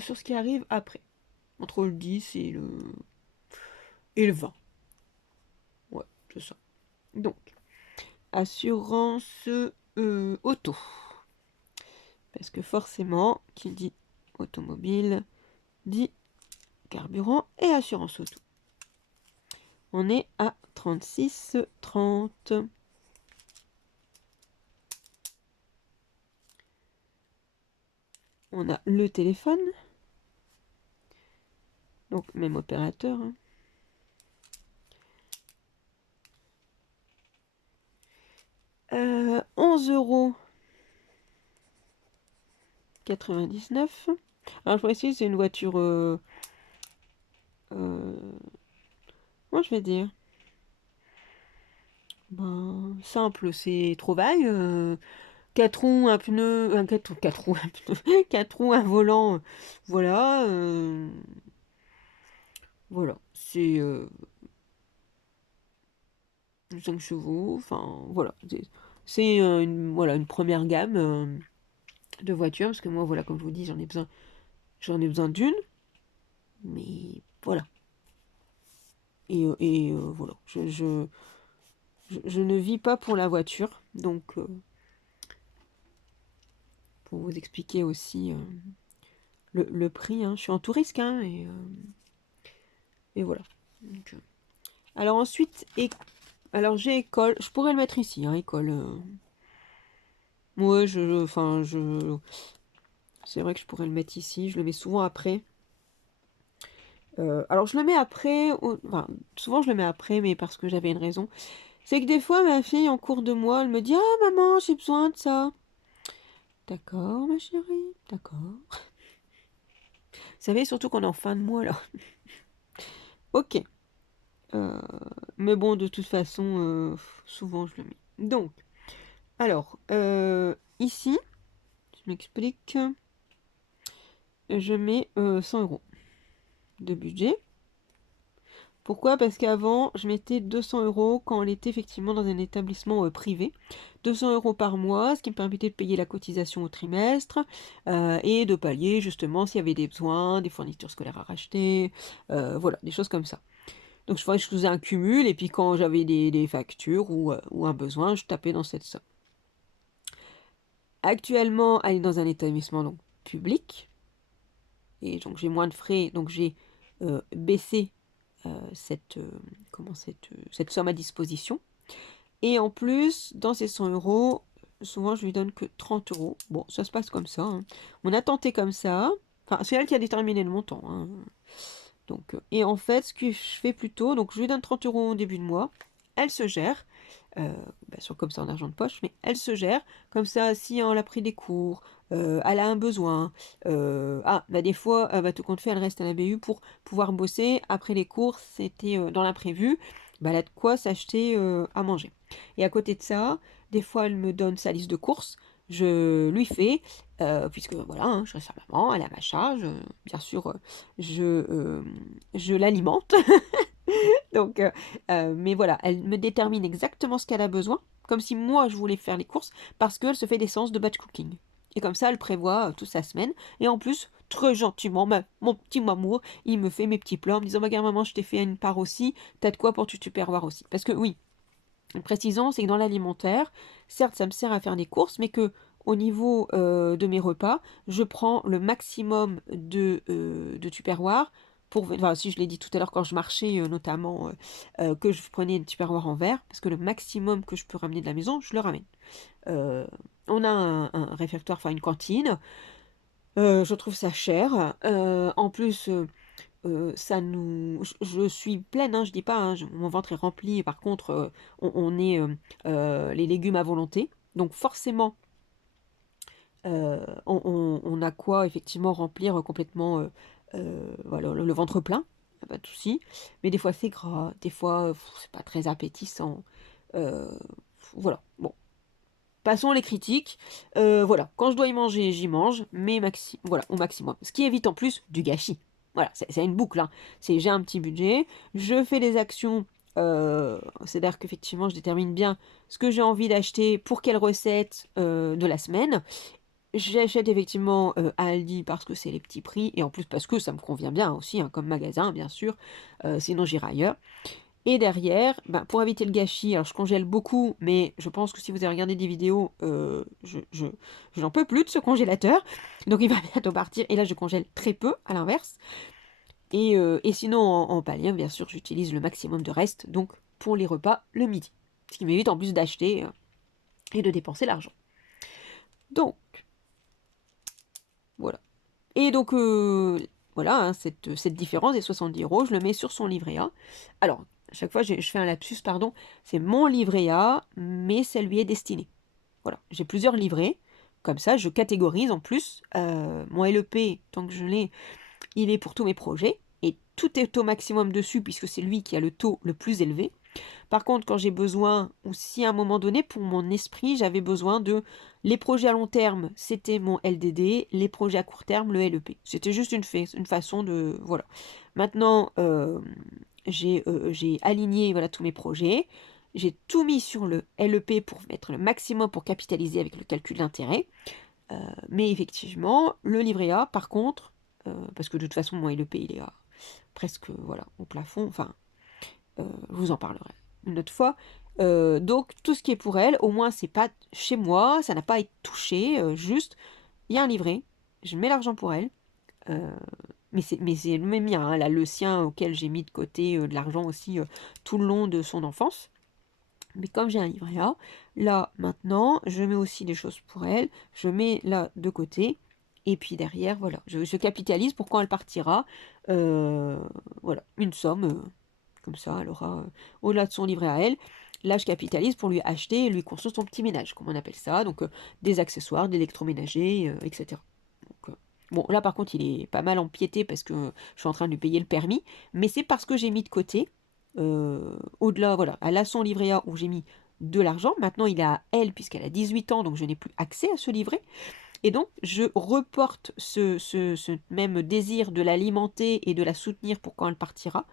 sur ce qui arrive après. Entre le 10 et le 20. Ouais, c'est ça. Donc, assurance auto. Parce que forcément, qui dit automobile, dit carburant et assurance auto. On est à 36,30. On a le téléphone. Donc, même opérateur. Hein. 11,99 €. Alors, je précise, c'est une voiture... moi, je vais dire... Ben, simple, c'est trouvaille. 4 roues, un pneu... 4 roues, un pneu... 4 roues, un volant. Voilà. Voilà. C'est... 5 chevaux. Enfin, voilà. C'est voilà, une première gamme de voitures. Parce que moi, voilà, comme je vous dis, j'en ai besoin d'une. Mais voilà. Et voilà. Je ne vis pas pour la voiture. Donc, pour vous expliquer aussi le prix, hein. Je suis en tout risque, hein, et voilà. Donc, alors ensuite, alors j'ai école. Je pourrais le mettre ici, hein, école. Ouais, enfin, c'est vrai que je pourrais le mettre ici. Je le mets souvent après. Alors je le mets après, enfin, souvent je le mets après, mais parce que j'avais une raison. C'est que des fois, ma fille, en cours de mois, elle me dit: «Ah maman, j'ai besoin de ça.» D'accord, ma chérie, d'accord. Vous savez, surtout qu'on est en fin de mois, là. Ok. Mais bon, de toute façon, souvent je le mets. Donc, alors, ici, je m'explique, je mets 100 € de budget. Pourquoi? Parce qu'avant, je mettais 200 € quand on était effectivement dans un établissement privé. 200 € par mois, ce qui me permettait de payer la cotisation au trimestre et de pallier justement s'il y avait des besoins, des fournitures scolaires à racheter, voilà, des choses comme ça. Donc je faisais un cumul et puis quand j'avais des factures ou un besoin, je tapais dans cette somme. Actuellement, elle est dans un établissement donc, public et donc j'ai moins de frais, donc j'ai baissé cette somme à disposition. Et en plus, dans ces 100 €, souvent je lui donne que 30 €. Bon, ça se passe comme ça. Hein. On a tenté comme ça. Enfin, c'est elle qui a déterminé le montant. Hein. Donc, et en fait, ce que je fais plutôt, donc je lui donne 30 € au début de mois. Elle se gère. comme ça en argent de poche, mais elle se gère. Comme ça, si on a pris des cours, elle a un besoin, des fois, tout compte fait, elle reste à la BU pour pouvoir bosser. Après les cours, c'était dans l'imprévu, elle a de quoi s'acheter à manger. Et à côté de ça, des fois, elle me donne sa liste de courses, je lui fais, puisque voilà, hein, je reste sa maman, elle est à ma charge, bien sûr, je l'alimente. Donc, mais voilà, elle me détermine exactement ce qu'elle a besoin, comme si moi je voulais faire les courses, parce qu'elle se fait des séances de batch cooking. Et comme ça, elle prévoit toute sa semaine. Et en plus, très gentiment, mon petit mamour, il me fait mes petits plats en me disant, regarde maman, je t'ai fait une part aussi, t'as de quoi pour tu tupperware aussi. Parce que oui, précisons, c'est que dans l'alimentaire, certes, ça me sert à faire des courses, mais que au niveau de mes repas, je prends le maximum de tupperware. Enfin, si je l'ai dit tout à l'heure quand je marchais, notamment, que je prenais une tupperware en verre, parce que le maximum que je peux ramener de la maison, je le ramène. Euh, on a un réfectoire, enfin une cantine. Je trouve ça cher. En plus, ça nous je suis pleine, hein, je dis pas, hein, mon ventre est rempli. Par contre, on est, les légumes à volonté. Donc forcément, on a quoi effectivement remplir complètement, voilà, le ventre plein, pas de souci. Mais des fois c'est gras, des fois, c'est pas très appétissant. Heu, voilà, bon, passons les critiques. Voilà, quand je dois y manger, j'y mange, mais voilà, au maximum. Ce qui évite en plus du gâchis. Voilà, c'est une boucle, hein. C'est j'ai un petit budget, je fais des actions, c'est-à-dire qu'effectivement, je détermine bien ce que j'ai envie d'acheter pour quelle recette, de la semaine. J'achète effectivement, à Aldi parce que c'est les petits prix et en plus parce que ça me convient bien aussi, hein, comme magasin bien sûr, sinon j'irai ailleurs. Et derrière, pour éviter le gâchis, alors je congèle beaucoup, mais je pense que si vous avez regardé des vidéos, je n'en peux plus de ce congélateur. Donc il va bientôt partir. Et là, je congèle très peu, à l'inverse. Et sinon, en palier, bien sûr, j'utilise le maximum de reste, donc pour les repas le midi. Ce qui m'évite en plus d'acheter et de dépenser l'argent. Donc, voilà. Et donc, voilà, hein, cette différence des 70 €, je le mets sur son livret A. Alors, à chaque fois, je fais un lapsus, pardon, c'est mon livret A, mais ça lui est destiné. Voilà, j'ai plusieurs livrets, comme ça, je catégorise en plus. Mon LEP, tant que je l'ai, il est pour tous mes projets, et tout est au maximum dessus, puisque c'est lui qui a le taux le plus élevé. Par contre, quand j'ai besoin, ou si à un moment donné, pour mon esprit, j'avais besoin de les projets à long terme, c'était mon LDD, les projets à court terme, le LEP. C'était juste une façon de... Voilà. Maintenant, j'ai aligné voilà, tous mes projets. J'ai tout mis sur le LEP pour mettre le maximum pour capitaliser avec le calcul d'intérêt. Mais effectivement, le livret A, par contre, parce que de toute façon, mon LEP, il est à presque voilà, au plafond. Enfin, je vous en parlerai une autre fois. Donc tout ce qui est pour elle, au moins c'est pas chez moi, ça n'a pas à être touché, juste il y a un livret, je mets l'argent pour elle, euh, mais c'est le même mien, hein, là, le sien auquel j'ai mis de côté de l'argent aussi tout le long de son enfance. Mais comme j'ai un livret A, là maintenant, je mets aussi des choses pour elle, je mets là de côté, et puis derrière, voilà, je capitalise pour quand elle partira, voilà, une somme. Comme ça, elle aura, au-delà de son livret à elle, là je capitalise pour lui acheter et lui construire son petit ménage, comme on appelle ça, donc des accessoires, d'électroménager, etc. Donc, bon, là par contre, il est pas mal empiété parce que je suis en train de lui payer le permis, mais c'est parce que j'ai mis de côté, au-delà, voilà, elle a son livret A où j'ai mis de l'argent, maintenant il est à elle puisqu'elle a 18 ans, donc je n'ai plus accès à ce livret, et donc, je reporte ce même désir de l'alimenter et de la soutenir pour quand elle partira,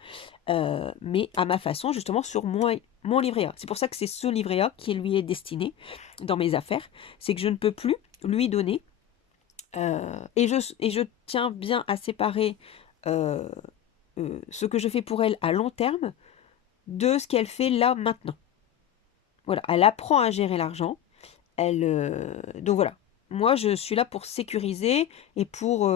mais à ma façon, justement, sur mon livret A. C'est pour ça que c'est ce livret A qui lui est destiné dans mes affaires. C'est que je ne peux plus lui donner. Et je tiens bien à séparer euh, ce que je fais pour elle à long terme de ce qu'elle fait là maintenant. Voilà, elle apprend à gérer l'argent. Donc voilà, moi je suis là pour sécuriser et pour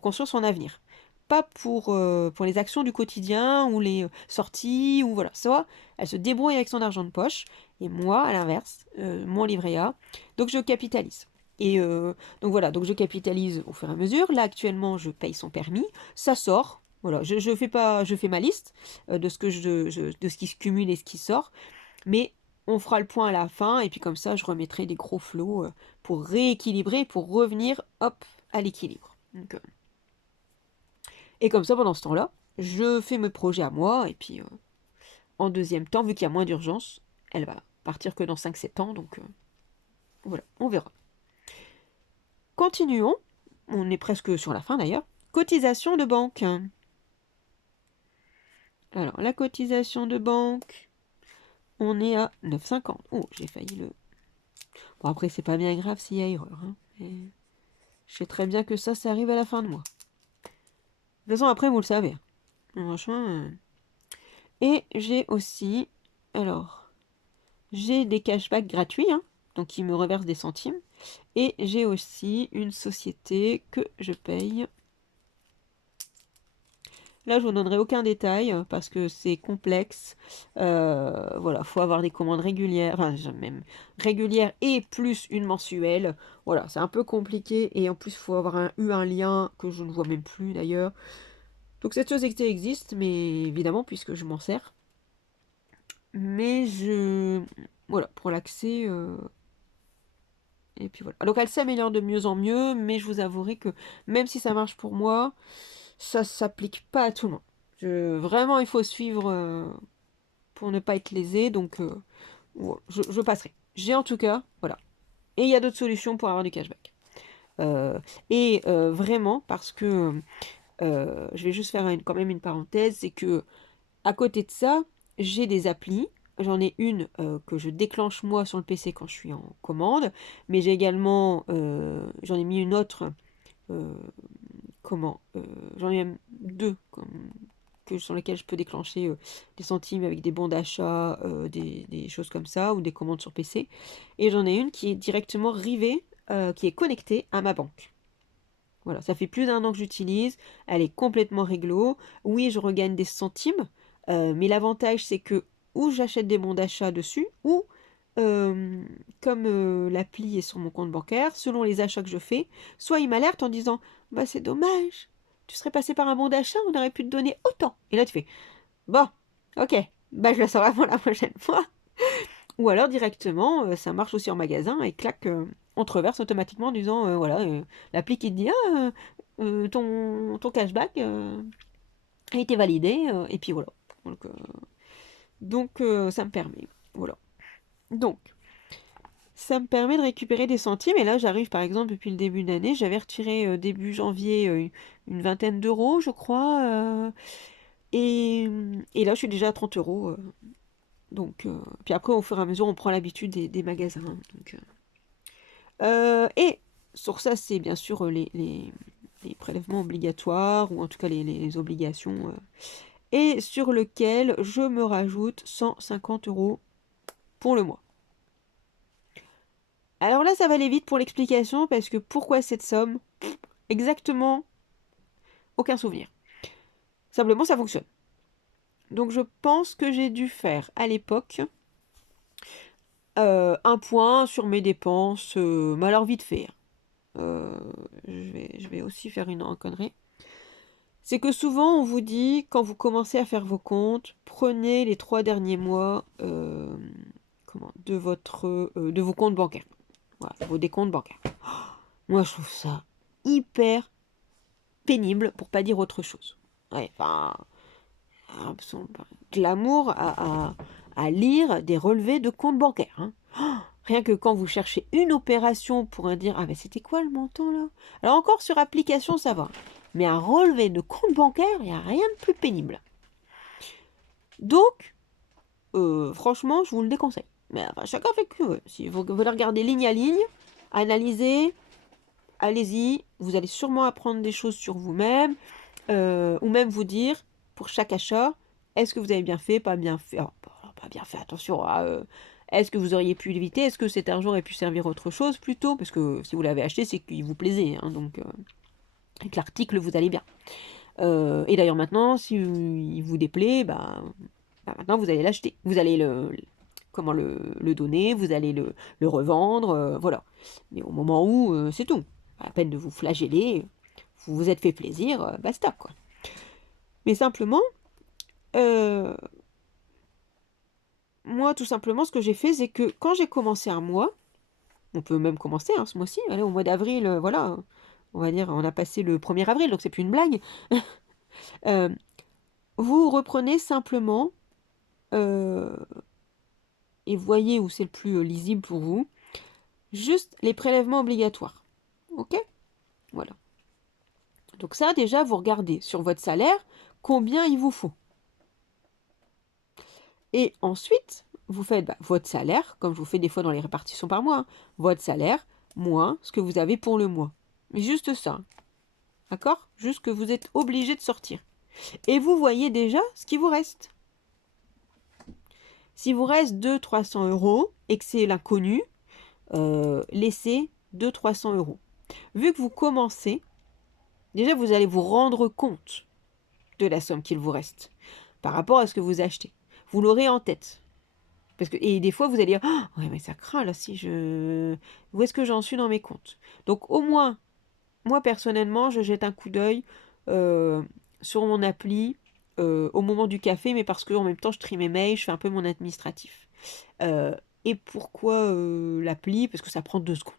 construire son avenir. Pas pour les actions du quotidien ou les sorties, ou voilà. Soit elle se débrouille avec son argent de poche, et moi, à l'inverse, mon livret A, donc je capitalise. Et donc voilà, donc je capitalise au fur et à mesure. Là actuellement, je paye son permis, ça sort. Voilà, je fais pas, je fais ma liste de ce que de ce qui se cumule et ce qui sort. Mais on fera le point à la fin, et puis comme ça, je remettrai des gros flots pour rééquilibrer, pour revenir, hop, à l'équilibre. Et comme ça, pendant ce temps-là, je fais mes projets à moi, et puis en deuxième temps, vu qu'il y a moins d'urgence, elle va partir que dans 5-7 ans, donc voilà, on verra. Continuons, on est presque sur la fin d'ailleurs. Cotisation de banque. Alors, la cotisation de banque, on est à 9,50. Oh, j'ai failli le... Bon, après, c'est pas bien grave s'il y a erreur. Hein. Je sais très bien que ça arrive à la fin de mois. De toute façon, après, vous le savez. Franchement... Et j'ai aussi... Alors, j'ai des cashbacks gratuits, hein, donc ils me reversent des centimes. Et j'ai aussi une société que je paye. Là, je vous donnerai aucun détail parce que c'est complexe. Voilà, faut avoir des commandes régulières, enfin même régulières et plus une mensuelle. Voilà, c'est un peu compliqué et en plus, il faut avoir eu un lien que je ne vois même plus d'ailleurs. Donc cette société existe, mais évidemment, puisque je m'en sers. Mais voilà, pour l'accès... Et puis voilà. Donc elle s'améliore de mieux en mieux, mais je vous avouerai que même si ça marche pour moi, ça s'applique pas à tout le monde. Vraiment, il faut suivre pour ne pas être lésé, donc je passerai. J'ai en tout cas, voilà. Et il y a d'autres solutions pour avoir du cashback. Vraiment, parce que je vais juste faire quand même une parenthèse, c'est que à côté de ça, j'ai des applis. J'en ai une que je déclenche moi sur le PC quand je suis en commande, mais j'ai également, j'en ai mis une autre, euh, j'en ai même deux sur lesquelles je peux déclencher des centimes avec des bons d'achat, des choses comme ça, ou des commandes sur PC. Et j'en ai une qui est directement rivée, qui est connectée à ma banque. Voilà, ça fait plus d'1 an que j'utilise, elle est complètement réglo. Oui, je regagne des centimes, mais l'avantage c'est que ou j'achète des bons d'achat dessus, ou comme l'appli est sur mon compte bancaire, selon les achats que je fais, soit il m'alerte en disant bah c'est dommage, tu serais passé par un bon d'achat, on aurait pu te donner autant. Et là tu fais bon, ok, bah je le saurai pour la prochaine fois. Ou alors directement, ça marche aussi en magasin et clac, on te reverse automatiquement en disant voilà, l'appli qui te dit ah, ton cashback a été validé, et puis voilà. Donc, ça me permet. Voilà. Donc, ça me permet de récupérer des centimes. Et là, j'arrive par exemple depuis le début de l'année, j'avais retiré début janvier une vingtaine d'euros, je crois. Et là, je suis déjà à 30 euros. Donc, puis après, au fur et à mesure, on prend l'habitude des magasins. Donc, et sur ça, c'est bien sûr les prélèvements obligatoires, ou en tout cas les obligations, et sur lequel je me rajoute 150 euros pour le mois. Alors là, ça va aller vite pour l'explication, parce que pourquoi cette somme? Exactement, aucun souvenir. Simplement, ça fonctionne. Donc je pense que j'ai dû faire à l'époque un point sur mes dépenses, mais alors vite fait. Je vais aussi faire une connerie. C'est que souvent on vous dit, quand vous commencez à faire vos comptes, prenez les 3 derniers mois de vos comptes bancaires. Voilà, vos décomptes bancaires. Moi je trouve ça hyper pénible, pour pas dire autre chose. Ouais, enfin, de l'amour à lire des relevés de comptes bancaires. Hein. Rien que quand vous cherchez une opération pour dire ah mais c'était quoi le montant là? Alors encore sur application ça va. Mais un relevé de compte bancaire, il n'y a rien de plus pénible. Donc, franchement, je vous le déconseille. Mais enfin, chacun fait que veut. Si vous voulez regarder ligne à ligne, analyser, allez-y. Vous allez sûrement apprendre des choses sur vous-même. Ou même vous dire, pour chaque achat, est-ce que vous avez bien fait, pas bien fait? Alors, pas bien fait, attention. Est-ce que vous auriez pu l'éviter? Est-ce que cet argent aurait pu servir à autre chose plutôt? Parce que si vous l'avez acheté, c'est qu'il vous plaisait. Hein, donc, avec l'article, vous allez bien. Et d'ailleurs maintenant, si il vous déplaît, maintenant vous allez l'acheter. Vous allez le donner, vous allez le revendre, voilà. Mais au moment où, c'est tout. Pas la peine de vous flageller, vous vous êtes fait plaisir, basta quoi. Mais simplement, moi, tout simplement, ce que j'ai fait, c'est que quand j'ai commencé un mois, on peut même commencer hein, ce mois-ci, allez, au mois d'avril, voilà, on va dire, on a passé le 1er avril, donc c'est plus une blague. Euh, vous reprenez simplement, euh, et voyez où c'est le plus lisible pour vous, juste les prélèvements obligatoires. Ok? Voilà. Donc ça, déjà, vous regardez sur votre salaire combien il vous faut. Et ensuite, vous faites votre salaire, comme je vous fais des fois dans les répartitions par mois, hein, votre salaire moins ce que vous avez pour le mois. Mais juste ça. D'accord? Juste que vous êtes obligé de sortir. Et vous voyez déjà ce qui vous reste. Si vous reste 200-300 euros et que c'est l'inconnu, laissez 200-300 euros. Vu que vous commencez, déjà vous allez vous rendre compte de la somme qu'il vous reste par rapport à ce que vous achetez. Vous l'aurez en tête. Parce que, et des fois, vous allez dire, ah, ouais, mais ça craint là, si je. Où est-ce que j'en suis dans mes comptes? Donc, au moins, moi personnellement, je jette un coup d'œil euh, sur mon appli au moment du café, mais parce que en même temps, je trie mes mails, je fais un peu mon administratif. Euh, et pourquoi l'appli? Parce que ça prend 2 secondes.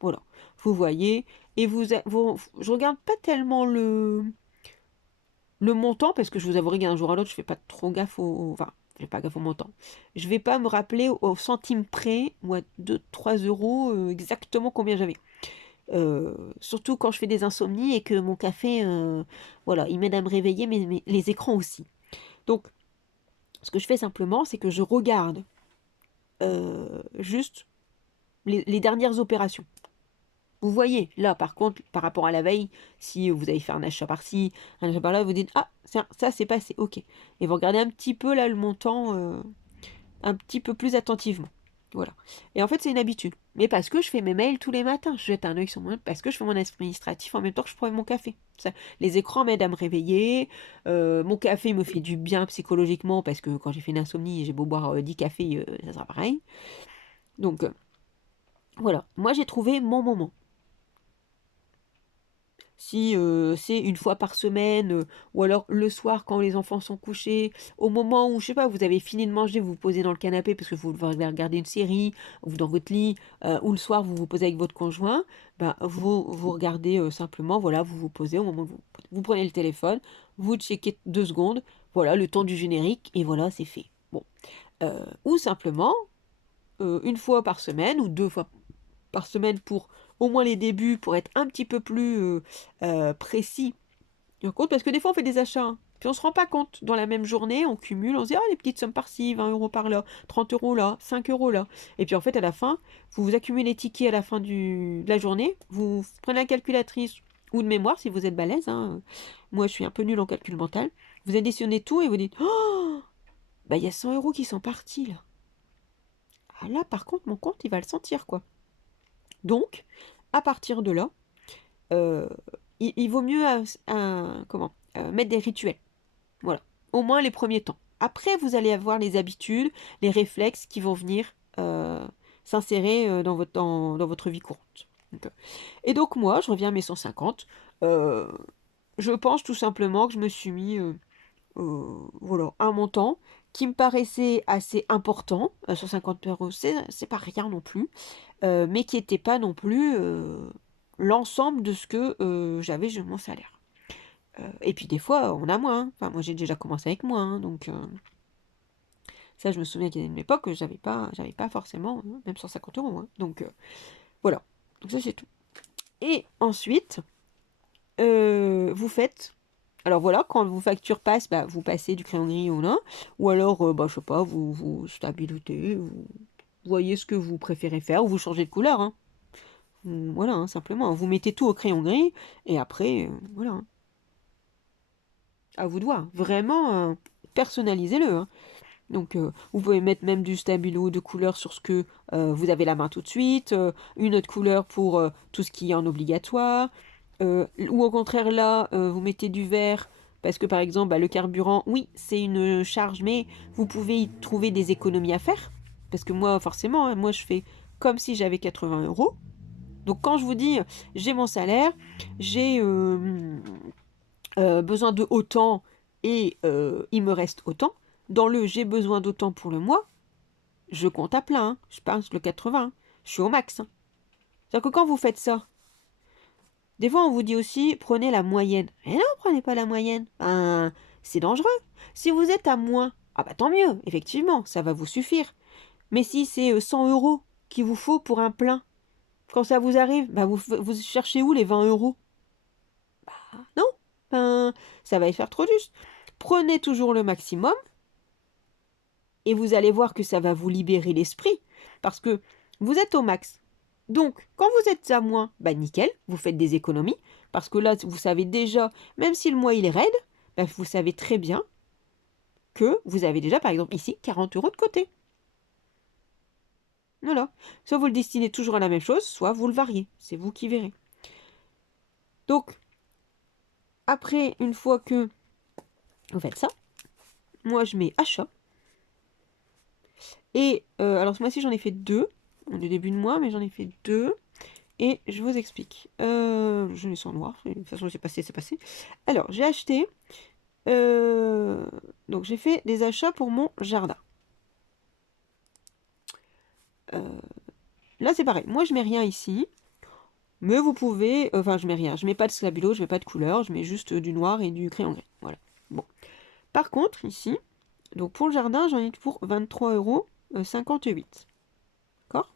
Voilà. Vous voyez, et je regarde pas tellement le montant, parce que je vous avouerai qu'un jour à l'autre, je fais pas trop gaffe enfin, je fais pas gaffe au montant. Je vais pas me rappeler au centime près, ou à 2-3 euros, exactement combien j'avais. Surtout quand je fais des insomnies et que mon café, voilà, il m'aide à me réveiller, mais les écrans aussi. Donc, ce que je fais simplement, c'est que je regarde juste les dernières opérations. Vous voyez, là, par contre, par rapport à la veille, si vous avez fait un achat par-ci, un achat par-là, vous dites, ah, ça c'est passé, ok. Et vous regardez un petit peu, là, le montant, un petit peu plus attentivement. Voilà. Et en fait, c'est une habitude. Mais parce que je fais mes mails tous les matins, je jette un œil sur mon mail, parce que je fais mon administratif en même temps que je prends mon café. Ça, les écrans m'aident à me réveiller, mon café me fait du bien psychologiquement, parce que quand j'ai fait une insomnie, j'ai beau boire 10 cafés, ça sera pareil. Donc, voilà. Moi, j'ai trouvé mon moment. Si c'est une fois par semaine, ou alors le soir quand les enfants sont couchés, au moment où, je sais pas, vous avez fini de manger, vous vous posez dans le canapé parce que vous voulez regarder une série, ou dans votre lit, ou le soir vous vous posez avec votre conjoint, ben, vous regardez simplement, voilà, vous vous posez au moment où vous prenez le téléphone, vous checkez 2 secondes, voilà, le temps du générique, et voilà, c'est fait. Bon. Ou simplement, une fois par semaine, ou 2 fois par semaine pour au moins les débuts, pour être un petit peu plus précis. Parce que des fois on fait des achats, hein, puis on se rend pas compte. Dans la même journée, on cumule, on se dit, ah, les petites sommes par-ci, 20 euros par là, 30 euros là, 5 euros là. Et puis en fait, à la fin, vous accumulez les tickets à la fin de la journée, vous prenez la calculatrice ou de mémoire si vous êtes balèze, hein. Moi je suis un peu nulle en calcul mental. Vous additionnez tout et vous dites, oh, bah il y a 100 euros qui sont partis là. Ah là, par contre, mon compte, il va le sentir, quoi. Donc, à partir de là, euh, il vaut mieux comment, mettre des rituels. Voilà. Au moins les premiers temps. Après, vous allez avoir les habitudes, les réflexes qui vont venir s'insérer dans votre vie courante. Et donc moi, je reviens à mes 150. Je pense tout simplement que je me suis mis voilà, un montant qui me paraissait assez important. 150 euros, c'est pas rien non plus, mais qui n'était pas non plus l'ensemble de ce que j'avais de mon salaire. Et puis des fois, on a moins, hein. Enfin, moi j'ai déjà commencé avec moins, hein, donc ça, je me souviens qu'il y a une époque que j'avais pas forcément, hein, même 150 euros, hein. Donc voilà, donc ça c'est tout. Et ensuite, vous faites. Alors voilà, quand vos factures passent, bah, vous passez du crayon gris au nain, ou alors, bah, je sais pas, vous stabilisez, vous voyez ce que vous préférez faire, ou vous changez de couleur, hein. Voilà, hein, simplement. Vous mettez tout au crayon gris, et après, voilà, hein. À vous de voir. Vraiment, personnalisez-le, hein. Donc, vous pouvez mettre même du stabilo de couleur sur ce que vous avez la main tout de suite, une autre couleur pour tout ce qui est en obligatoire, ou au contraire là, vous mettez du vert, parce que par exemple, bah, le carburant, oui, c'est une charge, mais vous pouvez y trouver des économies à faire, parce que moi, forcément, hein, moi je fais comme si j'avais 80 euros. Donc quand je vous dis, j'ai mon salaire, j'ai besoin de autant et il me reste autant, dans le j'ai besoin d'autant pour le mois, je compte à plein, hein. Je passe le 80, hein. Je suis au max, hein. C'est-à-dire que quand vous faites ça, des fois on vous dit aussi prenez la moyenne. Mais non, prenez pas la moyenne. Ben, c'est dangereux. Si vous êtes à moins, ah bah tant mieux, effectivement, ça va vous suffire. Mais si c'est 100 euros qu'il vous faut pour un plein, quand ça vous arrive, bah vous cherchez où les 20 euros? Ah, non, ben, ça va y faire trop juste. Prenez toujours le maximum et vous allez voir que ça va vous libérer l'esprit parce que vous êtes au max. Donc, quand vous êtes à moins, bah nickel, vous faites des économies parce que là, vous savez déjà, même si le mois il est raide, bah, vous savez très bien que vous avez déjà, par exemple, ici, 40 euros de côté. Voilà. Soit vous le destinez toujours à la même chose, soit vous le variez. C'est vous qui verrez. Donc, après, une fois que vous faites ça, moi je mets achat. Et alors ce mois-ci j'en ai fait deux. On est début de mois, mais j'en ai fait deux. Et je vous explique. Je l'ai sans noir. De toute façon, c'est passé, c'est passé. Alors, j'ai acheté. Donc, j'ai fait des achats pour mon jardin. Là, c'est pareil. Moi, je mets rien ici. Mais vous pouvez. Enfin, je mets rien. Je mets pas de stabilo, je mets pas de couleur. Je mets juste du noir et du crayon gris. Voilà. Bon. Par contre, ici, donc pour le jardin, j'en ai pour 23,58 €. D'accord?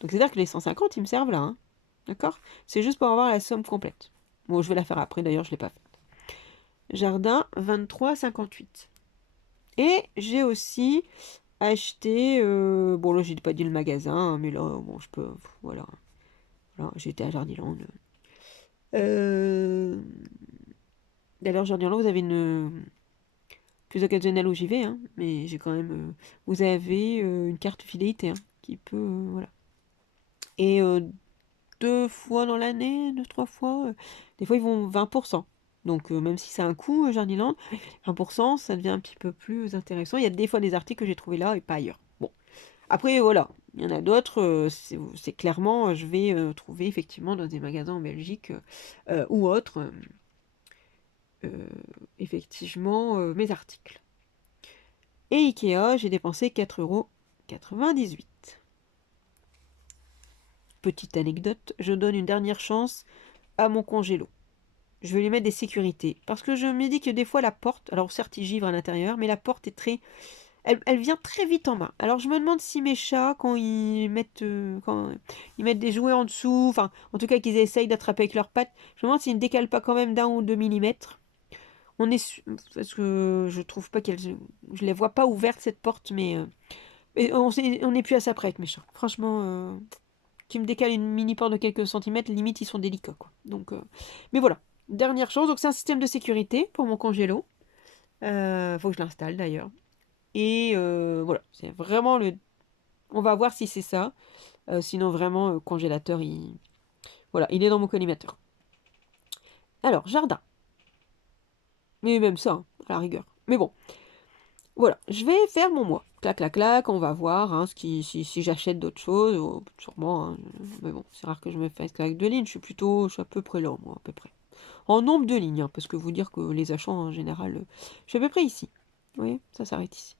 Donc, c'est-à-dire que les 150, ils me servent là. Hein. D'accord? C'est juste pour avoir la somme complète. Bon, je vais la faire après, d'ailleurs, je ne l'ai pas faite. Jardin, 23,58. Et j'ai aussi acheté... bon, là, j'ai pas dit le magasin, hein, mais là, bon, je peux... Voilà. Voilà, j'étais à Jardiland. D'ailleurs, Jardiland, vous avez une... Plus occasionnelle où j'y vais, hein, mais j'ai quand même... vous avez une carte fidélité, hein, qui peut... voilà. Et 2 fois dans l'année, 2, 3 fois, des fois ils vont 20%. Donc même si c'est un coût, Jardiland, 20%, ça devient un petit peu plus intéressant. Il y a des fois des articles que j'ai trouvés là et pas ailleurs. Bon, après voilà, il y en a d'autres, c'est clairement, je vais trouver effectivement dans des magasins en Belgique ou autres, effectivement, mes articles. Et Ikea, j'ai dépensé 4,98 €. Petite anecdote, je donne une dernière chance à mon congélo. Je vais lui mettre des sécurités. Parce que je me dis que des fois la porte, alors certes il givre à l'intérieur, mais la porte est très... Elle vient très vite en main. Alors je me demande si mes chats, quand ils mettent des jouets en dessous, enfin en tout cas qu'ils essayent d'attraper avec leurs pattes, je me demande s'ils ne décalent pas quand même d'1 ou 2 millimètres. Parce que je trouve pas qu'elles... Je les vois pas ouvertes cette porte, mais... on n'est plus à ça près avec mes chats. Franchement... qui me décale une mini porte de quelques centimètres, limite ils sont délicats quoi. Donc, mais voilà, dernière chose, donc c'est un système de sécurité pour mon congélo. Faut que je l'installe d'ailleurs. Et voilà, c'est vraiment le. On va voir si c'est ça. Sinon vraiment congélateur, voilà, il est dans mon collimateur. Alors jardin, mais même ça, hein, à la rigueur. Mais bon, voilà, je vais faire mon mois. Clac, clac, clac, on va voir hein, si j'achète d'autres choses, sûrement. Hein, mais bon, c'est rare que je me fasse avec 2 lignes, je suis à peu près là, moi, à peu près. En nombre de lignes, hein, parce que vous dire que les achats en général, je suis à peu près ici. Vous voyez, ça s'arrête ici.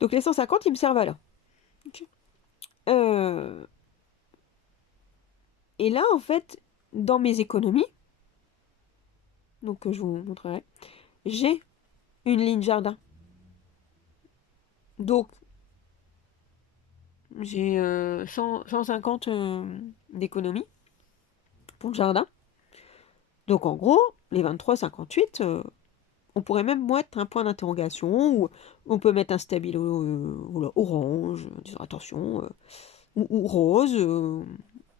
Donc les 150, ils me servent à là. Okay. Et là, en fait, dans mes économies, donc je vous montrerai, j'ai une ligne jardin. Donc, j'ai 150 d'économies pour le jardin. Donc en gros, les 23,58, on pourrait même mettre un point d'interrogation, ou on peut mettre un stabilo voilà, orange, en disant attention, ou rose,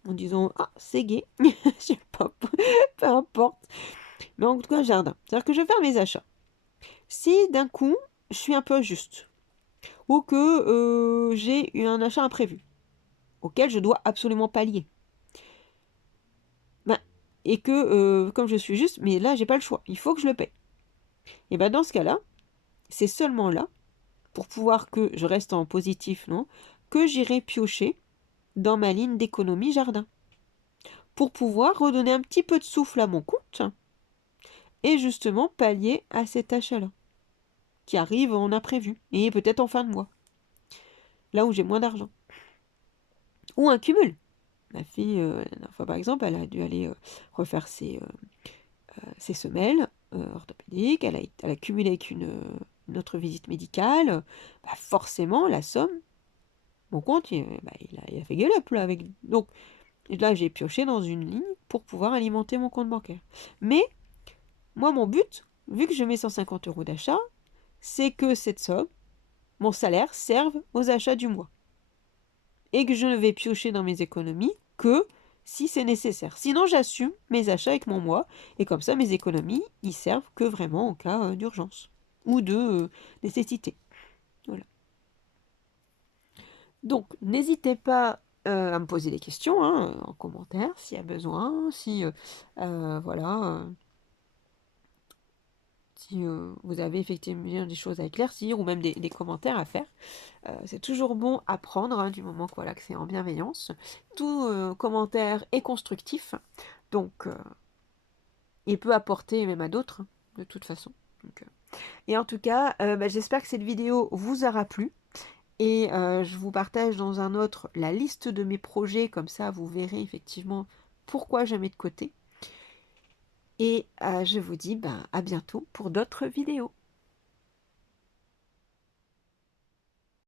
en disant ah c'est gay, je sais pas, peu importe. Mais en tout cas, jardin. C'est-à-dire que je vais faire mes achats. Si d'un coup, je suis un peu juste, ou que j'ai eu un achat imprévu, auquel je dois absolument pallier, ben, et que comme je suis juste, mais là j'ai pas le choix, il faut que je le paie. Et ben dans ce cas-là, c'est seulement là, pour pouvoir que je reste en positif, non, que j'irai piocher dans ma ligne d'économie jardin, pour pouvoir redonner un petit peu de souffle à mon compte, et justement pallier à cet achat-là, qui arrive en imprévu, et peut-être en fin de mois. là où j'ai moins d'argent. Ou un cumul. Ma fille, la dernière fois par exemple, elle a dû aller refaire ses semelles orthopédiques, elle a cumulé avec une autre visite médicale. Bah forcément, la somme, mon compte, il a fait gueule up là. Donc là, j'ai pioché dans une ligne pour pouvoir alimenter mon compte bancaire. Mais moi, mon but, vu que je mets 150 € d'achat, c'est que cette somme, mon salaire, serve aux achats du mois. Et que je ne vais piocher dans mes économies que si c'est nécessaire. Sinon, j'assume mes achats avec mon mois. Et comme ça, mes économies, ils servent que vraiment en cas d'urgence ou de nécessité. Voilà. Donc, n'hésitez pas à me poser des questions hein, en commentaire s'il y a besoin, si voilà, si vous avez effectivement des choses à éclaircir ou même des commentaires à faire. C'est toujours bon à prendre hein, du moment que, voilà, que c'est en bienveillance. Tout commentaire est constructif, donc il peut apporter même à d'autres, hein, de toute façon. Donc, et en tout cas, j'espère que cette vidéo vous aura plu. Et je vous partage dans un autre la liste de mes projets, comme ça vous verrez effectivement pourquoi je mets de côté. Et je vous dis à bientôt pour d'autres vidéos.